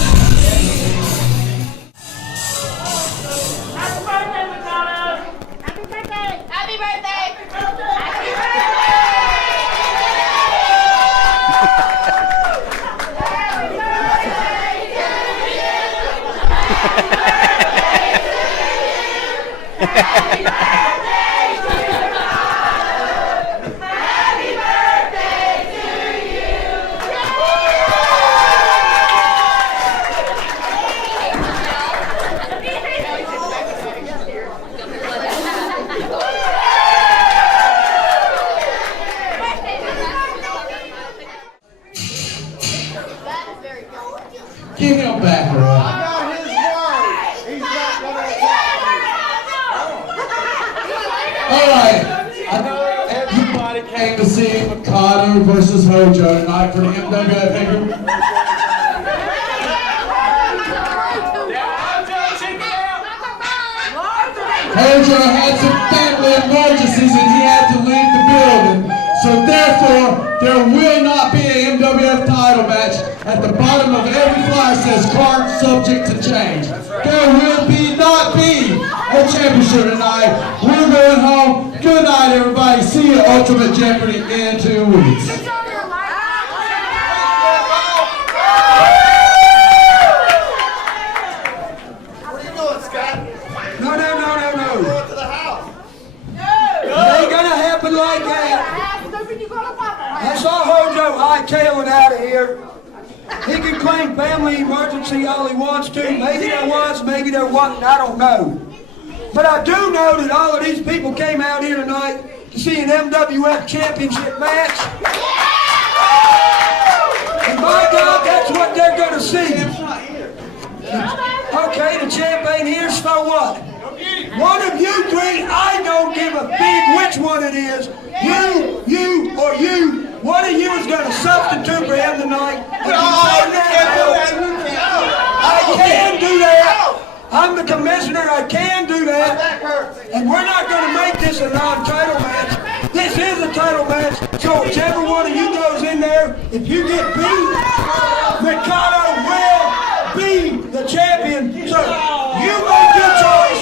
Give him back, bro. All right. I know everybody came to see Mikado versus Hojo tonight for the MWF group. Hojo had some family emergencies and he had to leave the building. So therefore, there will not be an MWF title match. At the bottom of every flyer says card subject to change. There will not be a championship tonight. We're going home. Good night, everybody. See you at Ultimate Jeopardy in 2 weeks. Like that. I saw Hojo hightailing out of here. He can claim family emergency all he wants to. Maybe there was, maybe there wasn't, I don't know. But I do know that all of these people came out here tonight to see an MWF championship match. And by God, that's what they're going to see. Okay, the champ ain't here, so what? One of you three, I don't give a fig which one it is. You, or you. One of you is going to substitute for him tonight. I can do that. I'm the commissioner, I can do that. And we're not going to make this a non-title match. This is a title match. So whichever one of you goes in there, if you get beat, Mikado will be the champion. So you make your choice.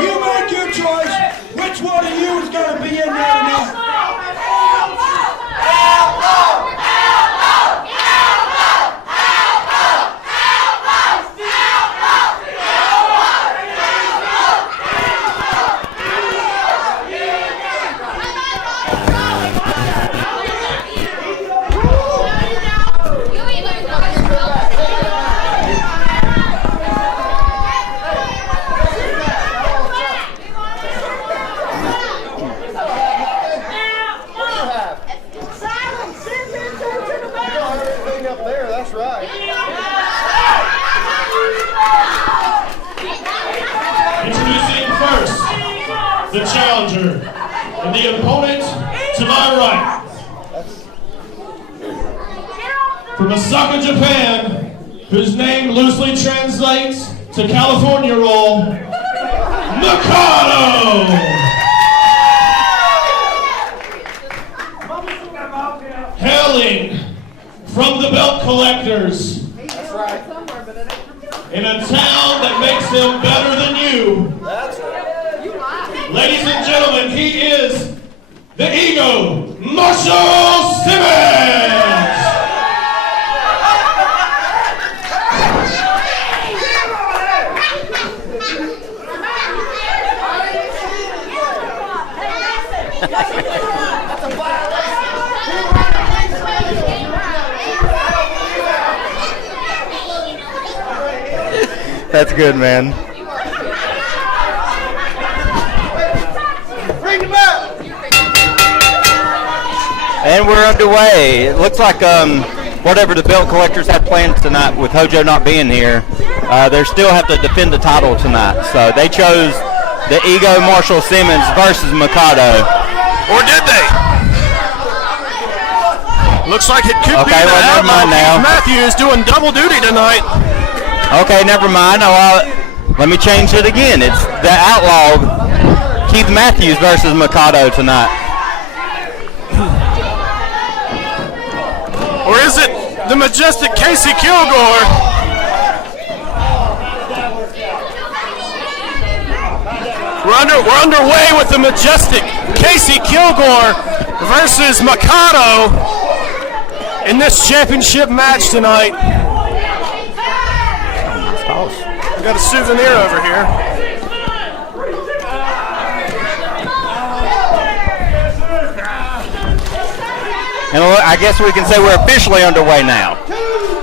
You make your choice. Which one of you is going to be in there tonight? The challenger, and the opponent to my right, from Osaka, Japan, whose name loosely translates to California Roll, Mikado! Hailing from the Belt Collectors, in a town that makes them better than you. Ladies and gentlemen, he is the Ego, Marshall Simmons! That's good, man. And we're underway. It looks like whatever the belt collectors had planned tonight with Hojo not being here, they still have to defend the title tonight. So they chose the Ego Marshall Simmons versus Mikado. Or did they? Looks like it could be well, the never mind now. Matthews doing double duty tonight. Okay, never mind. Let me change it again. It's the Outlaw, Keith Matthews versus Mikado tonight. Or is it the majestic Casey Kilgore? We're underway with the majestic Casey Kilgore versus Mikado in this championship match tonight. We got a souvenir over here. And I guess we can say we're officially underway now.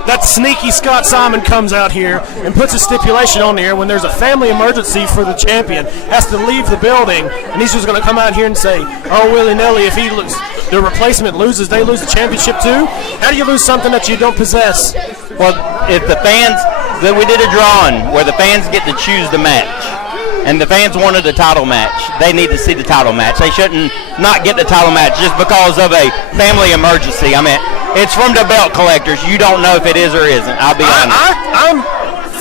That sneaky Scott Simon comes out here and puts a stipulation on the air when there's a family emergency for the champion, has to leave the building, and he's just going to come out here and say, oh, willy-nilly, if the replacement loses, they lose the championship too? How do you lose something that you don't possess? Well, if the fans, we did a drawing where the fans get to choose the match, and the fans wanted a title match, they need to see the title match. They shouldn't not get the title match just because of a family emergency. I mean, it's from the belt collectors. You don't know if it is or isn't. I'll be honest. I'm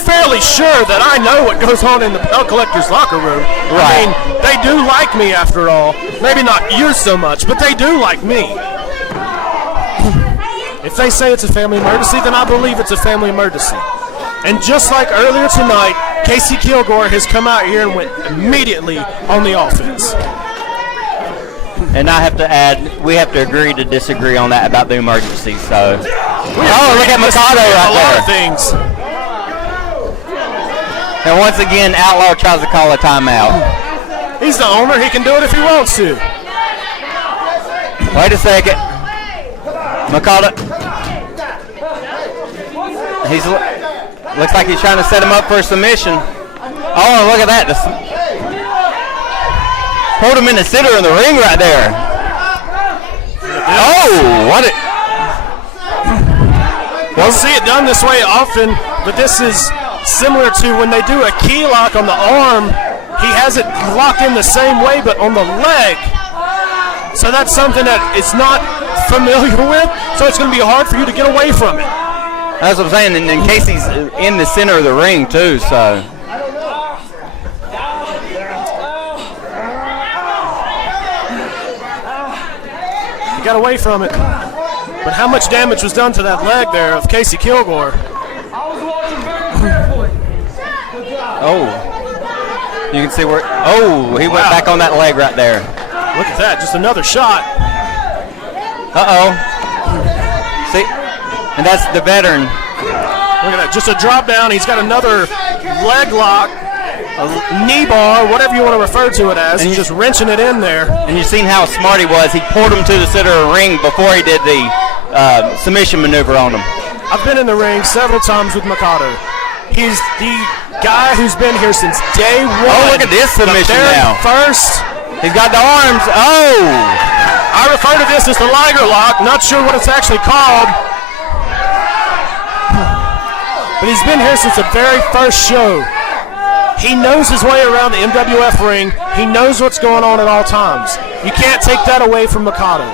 fairly sure that I know what goes on in the belt collectors' locker room. Right. I mean, they do like me after all. Maybe not you so much, but they do like me. If they say it's a family emergency, then I believe it's a family emergency. And just like earlier tonight, Casey Kilgore has come out here and went immediately on the offense. And I have to add, we have to agree to disagree on that about the emergency. So, look at Mikado right there. A lot of things. And once again, Outlaw tries to call a timeout. He's the owner. He can do it if he wants to. Wait a second. Mikado. Looks like he's trying to set him up for a submission. Oh, look at that. Hold him in the center of the ring right there. Oh, what it. We'll see it done this way often, but this is similar to when they do a key lock on the arm. He has it locked in the same way, but on the leg. So that's something that it's not familiar with, so it's going to be hard for you to get away from it. That's what I'm saying, and Casey's in the center of the ring, too, so. He got away from it. But how much damage was done to that leg there of Casey Kilgore? Oh. You can see where, he went back on that leg right there. Look at that, just another shot. Uh-oh. See? And that's the veteran. Look at that, just a drop down. He's got another leg lock, a knee bar, whatever you want to refer to it as. He's just wrenching it in there. And you've seen how smart he was. He pulled him to the center of the ring before he did the submission maneuver on him. I've been in the ring several times with Mikado. He's the guy who's been here since day one. Oh, look at this submission now. First. He's got the arms. Oh! I refer to this as the Liger lock. Not sure what it's actually called. But he's been here since the very first show. He knows his way around the MWF ring. He knows what's going on at all times. You can't take that away from Mikado.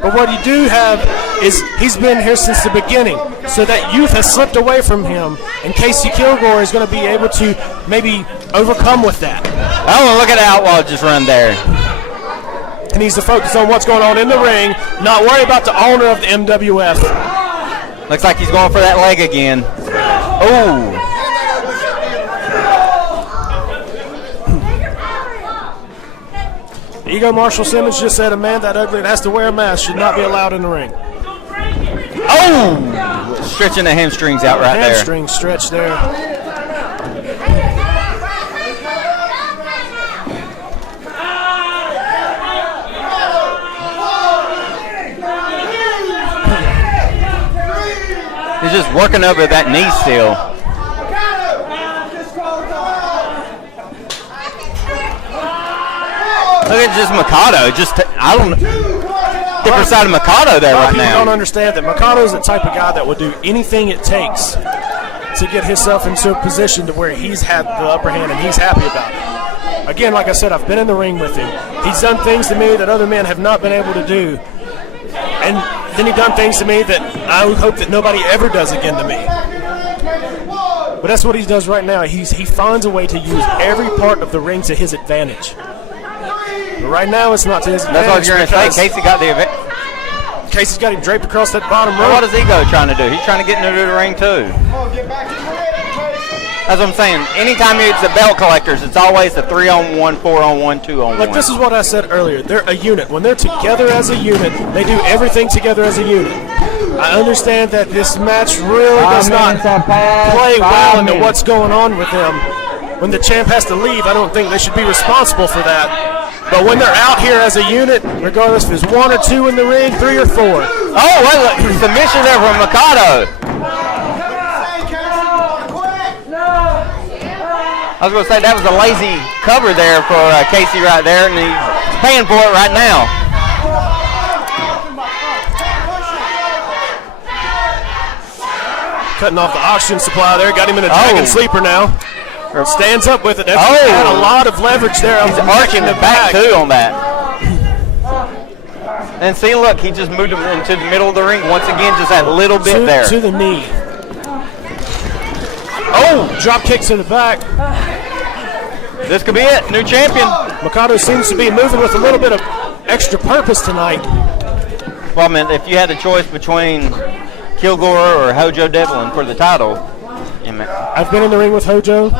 But what you do have is he's been here since the beginning. So that youth has slipped away from him. And Casey Kilgore is going to be able to maybe overcome with that. Oh, look at Outlaw just run there. He needs to focus on what's going on in the ring, not worry about the owner of the MWF. Looks like he's going for that leg again. Oh. Ego Marshall Simmons just said a man that ugly that has to wear a mask should not be allowed in the ring. Oh! Stretching the hamstrings out right there. Hamstring stretch there. He's just working over that knee still. Look at just Mikado. I don't know. Different side of Mikado there right now. People don't understand that Mikado is the type of guy that will do anything it takes to get himself into a position to where he's had the upper hand and he's happy about it. Again, like I said, I've been in the ring with him. He's done things to me that other men have not been able to do. And then he's done things to me that I would hope that nobody ever does again to me. But that's what he does right now. He finds a way to use every part of the ring to his advantage. But right now, it's not to his advantage. That's what you're going to say. Casey got the event. Casey's got him draped across that bottom rope. Well, what is Ego trying to do? He's trying to get into the ring, too. That's what I'm saying. Anytime it's the belt collectors, it's always a 3-on-1, 4-on-1, 2-on-1. Like this is what I said earlier. They're a unit. When they're together as a unit, they do everything together as a unit. I understand that this match really does not play well into what's going on with them. When the champ has to leave, I don't think they should be responsible for that. But when they're out here as a unit, regardless if it's 1 or 2 in the ring, 3 or 4. Oh, what a submission there from Mikado. I was going to say that was a lazy cover there for Casey right there, and he's paying for it right now. Cutting off the oxygen supply there, got him in a dragon sleeper now. Stands up with it. That's had a lot of leverage there. He's arching the back too on that. And see, look, he just moved him into the middle of the ring once again, just that little bit there. To the knee. Oh, drop kick to the back. This could be it, new champion. Mikado seems to be moving with a little bit of extra purpose tonight. Well, I mean, if you had a choice between Kilgore or Hojo Devlin for the title, I've been in the ring with Hojo.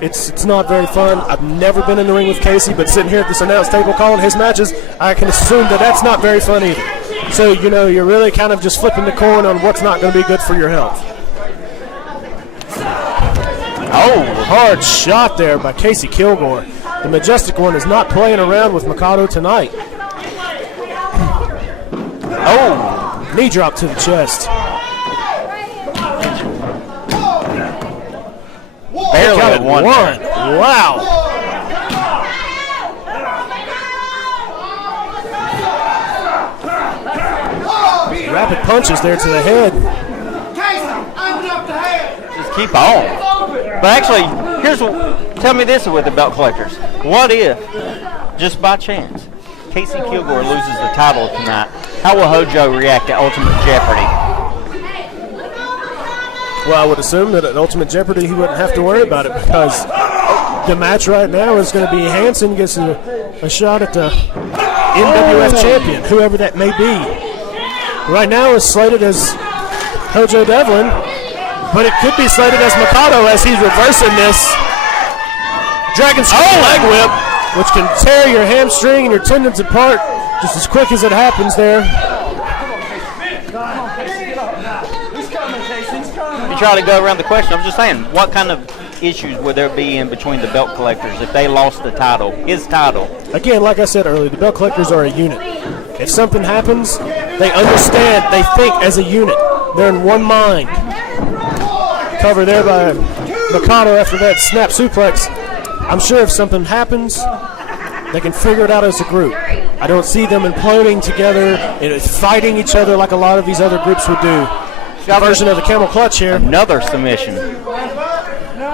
It's not very fun. I've never been in the ring with Casey, but sitting here at this announce table calling his matches, I can assume that that's not very fun either. So, you know, you're really kind of just flipping the coin on what's not going to be good for your health. Oh, hard shot there by Casey Kilgore. The Majestic One is not playing around with Mikado tonight. Oh, knee drop to the chest. Barely got one. Wow. Rapid punches there to the head. Just keep on. But actually, tell me this with the belt collectors. What if, just by chance, Casey Kilgore loses the title tonight? How will Hojo react at Ultimate Jeopardy? Well, I would assume that at Ultimate Jeopardy he wouldn't have to worry about it, because the match right now is going to be Hansen gets a shot at the MWF champion, whoever that may be. Right now is slated as Hojo Devlin, but it could be slated as Mikado as he's reversing this Dragon Scream leg whip, which can tear your hamstring and your tendons apart just as quick as it happens there. You try to go around the question. I'm just saying, what kind of issues would there be in between the belt collectors if they lost the title, his title? Again, like I said earlier, the belt collectors are a unit. If something happens, they understand, they think as a unit. They're in one mind. Cover there by Mikado after that snap suplex. I'm sure if something happens, they can figure it out as a group. I don't see them imploding together and fighting each other like a lot of these other groups would do. Version of the camel clutch here. Another submission.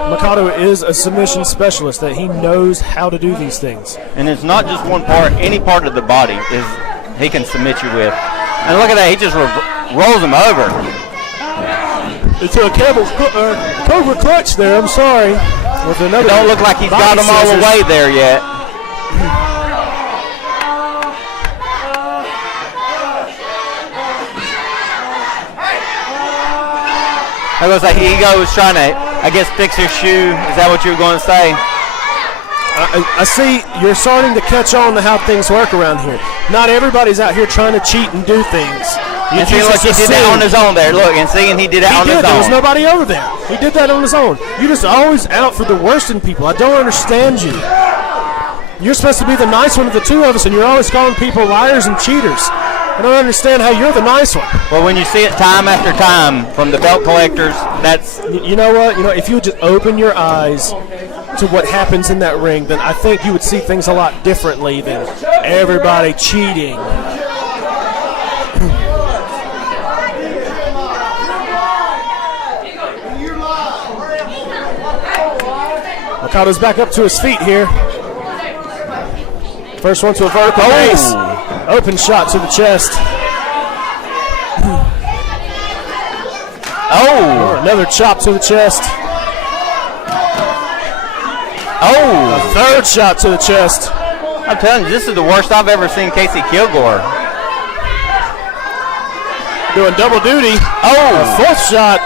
Mikado is a submission specialist, that he knows how to do these things. And it's not just one part. Any part of the body is he can submit you with. And look at that. He just rolls him over. Into a cobra clutch there. I'm sorry. With another. It don't look like he's got them all the way there yet. I was like, Ego was trying to, I guess, fix his shoe. Is that what you were going to say? I see you're starting to catch on to how things work around here. Not everybody's out here trying to cheat and do things. And see, look, he did that on his own there. Look, and see, and he did that on his own. There was nobody over there. He did that on his own. You're just always out for the worst in people. I don't understand you. You're supposed to be the nice one of the two of us, and you're always calling people liars and cheaters. I don't understand how you're the nice one. Well, when you see it time after time from the belt collectors, that's... You know what? You know, if you would just open your eyes to what happens in that ring, then I think you would see things a lot differently than everybody cheating. Mikado's back up to his feet here. First one to a vertical base. Open shot to the chest. Oh! Another chop to the chest. Oh! A third shot to the chest. I'm telling you, this is the worst I've ever seen Casey Kilgore. Doing double duty. Oh! A fourth shot.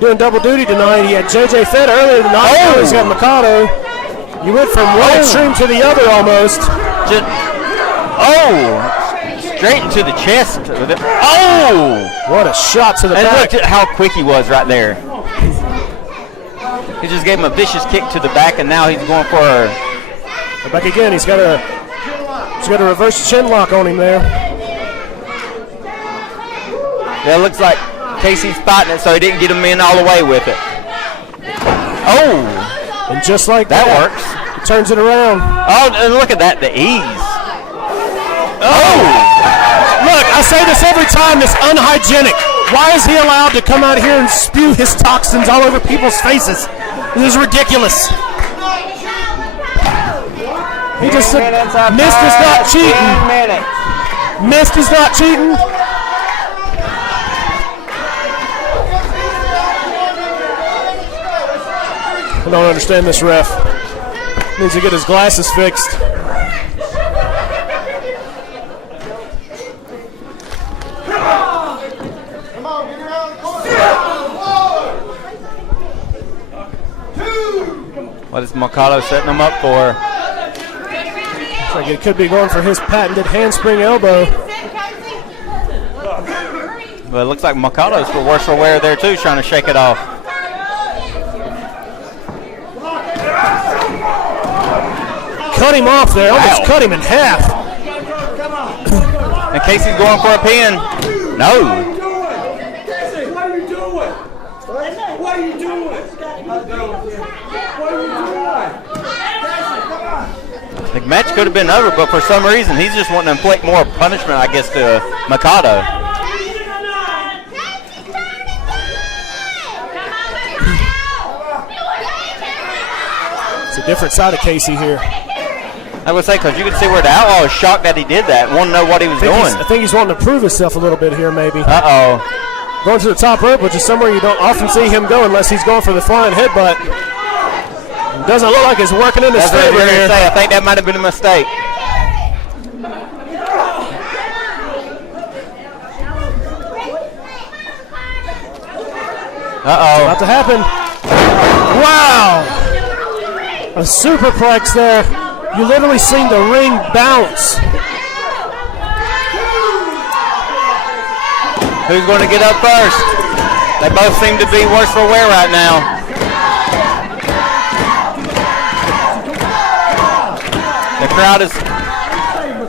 Doing double duty tonight. He had JJ Fed earlier tonight. Oh! Now he's got Mikado. You went from one extreme to the other almost. Straight into the chest. Oh! What a shot to the back. And look at how quick he was right there. He just gave him a vicious kick to the back, and now he's going for back again. He's got a She's got a reverse chin lock on him there. Yeah, it looks like Casey's fighting it, so he didn't get him in all the way with it. Oh! And just like that works. He turns it around. Oh, and look at that, the ease. Oh! Look, I say this every time, it's unhygienic. Why is he allowed to come out here and spew his toxins all over people's faces? This is ridiculous. He just said, missed is not cheating. Missed is not cheating. I don't understand this ref. Needs to get his glasses fixed. What is Mikado setting him up for? Looks like it could be going for his patented handspring elbow. But it looks like Mikado's for worse for wear there too, trying to shake it off. Cut him off there, almost cut him in half. And Casey's going for a pin. No. What are you doing? What are you doing? What are you doing? The match could have been over, but for some reason he's just wanting to inflict more punishment, I guess, to Mikado. It's a different side of Casey here. I would say, because you can see where the Outlaw is shocked that he did that, want to know what he was doing. I think he's wanting to prove himself a little bit here, maybe. Uh-oh. Going to the top rope, which is somewhere you don't often see him go unless he's going for the flying headbutt. It doesn't look like it's working in his favor here. I think that might have been a mistake. Uh-oh. About to happen. Wow! A superplex there. You literally seen the ring bounce. Who's going to get up first? They both seem to be worse for wear right now. The crowd is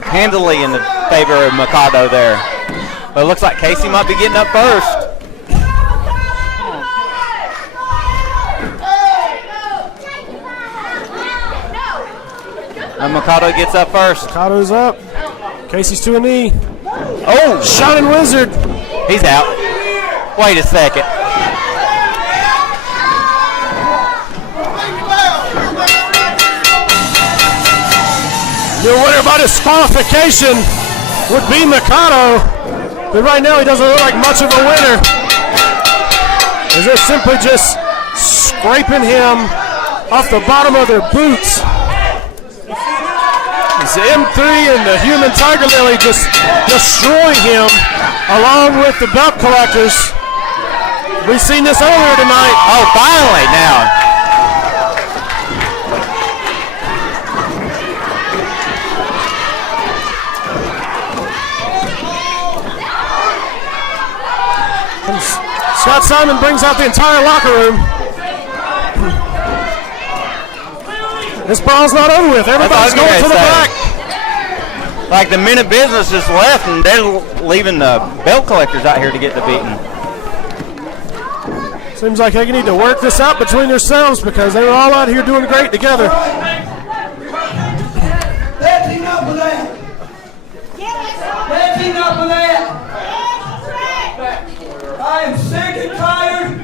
handily in the favor of Mikado there. But it looks like Casey might be getting up first. And Mikado gets up first. Mikado's up. Casey's to a knee. Oh! Shining Wizard. He's out. Wait a second. Your winner by disqualification would be Mikado. But right now he doesn't look like much of a winner. As they're simply just scraping him off the bottom of their boots. It's the M3 and the Human Tiger Lily just destroying him along with the belt collectors. We've seen this earlier tonight. Oh, finally now. Scott Simon brings out the entire locker room. This brawl's not over with. Everybody's going to the back. Like the men of business just left, and they're leaving the belt collectors out here to get the beating. Seems like they need to work this out between themselves because they were all out here doing great together. That's enough of that. That's enough of that. I am sick and tired,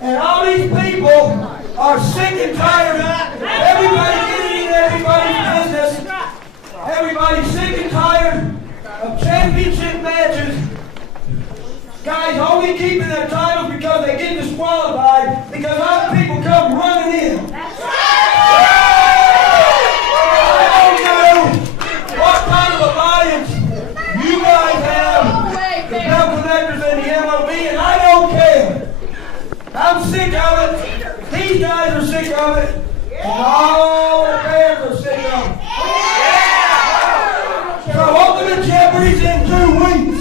and all these people are sick and tired. Everybody getting in everybody's business. Everybody's sick and tired of championship matches. Guys only keeping their titles because they get disqualified because other people come running in. I don't know what kind of alliance you guys have, the belt collectors and the MOB, and I don't care. I'm sick of it. These guys are sick of it. And all the fans are sick of it. So Ultimate Jeopardy's in 2 weeks.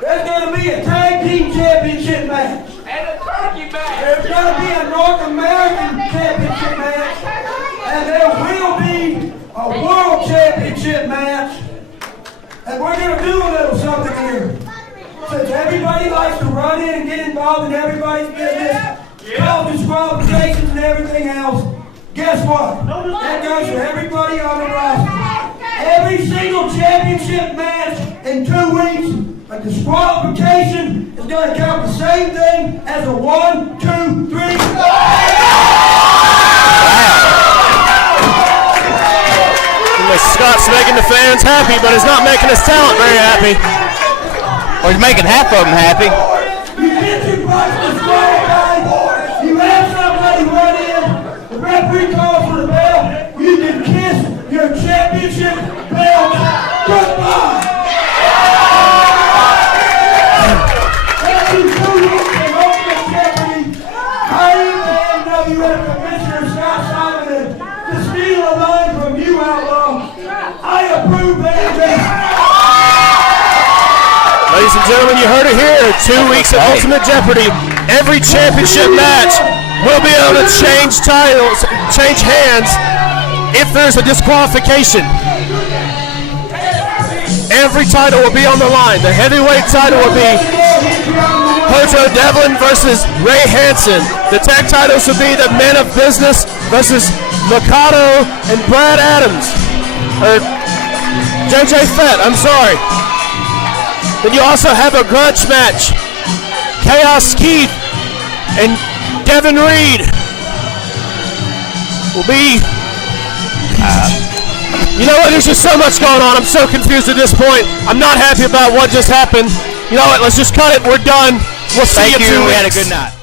There's going to be a tag team championship match. And a turkey match. There's going to be a North American championship match. And there will be a a world championship match. And we're going to do a little something here. Since everybody likes to run in and get involved in everybody's business, call disqualifications and everything else, guess what? That goes for everybody on the roster. Every single championship match in 2 weeks, a disqualification is going to count the same thing as a 1, 2, 3. Scott's making the fans happy, but he's not making his talent very happy. Or he's making half of them happy. You get your butts disqualified, you have somebody run in, the referee calls for the bell, you can kiss your championship belt goodbye. After 2 weeks of Ultimate Jeopardy, hiring the MWF Commissioner Scott Simon to steal a line from you, Outlaw. I approve that. Ladies and gentlemen, you heard it here. 2 weeks of Ultimate Jeopardy. Every championship match will be able to change titles, change hands if there's a disqualification. Every title will be on the line. The heavyweight title will be Hojo Devlin versus Ray Hansen. The tag titles will be the Men of Business versus Mikado and Brad Adams. Or JJ Fett, I'm sorry. Then you also have a grudge match. Chaos Keith and Devin Reed will be... you know what, there's just so much going on. I'm so confused at this point. I'm not happy about what just happened. You know what, let's just cut it. We're done. We'll see you 2 weeks. We had a good night.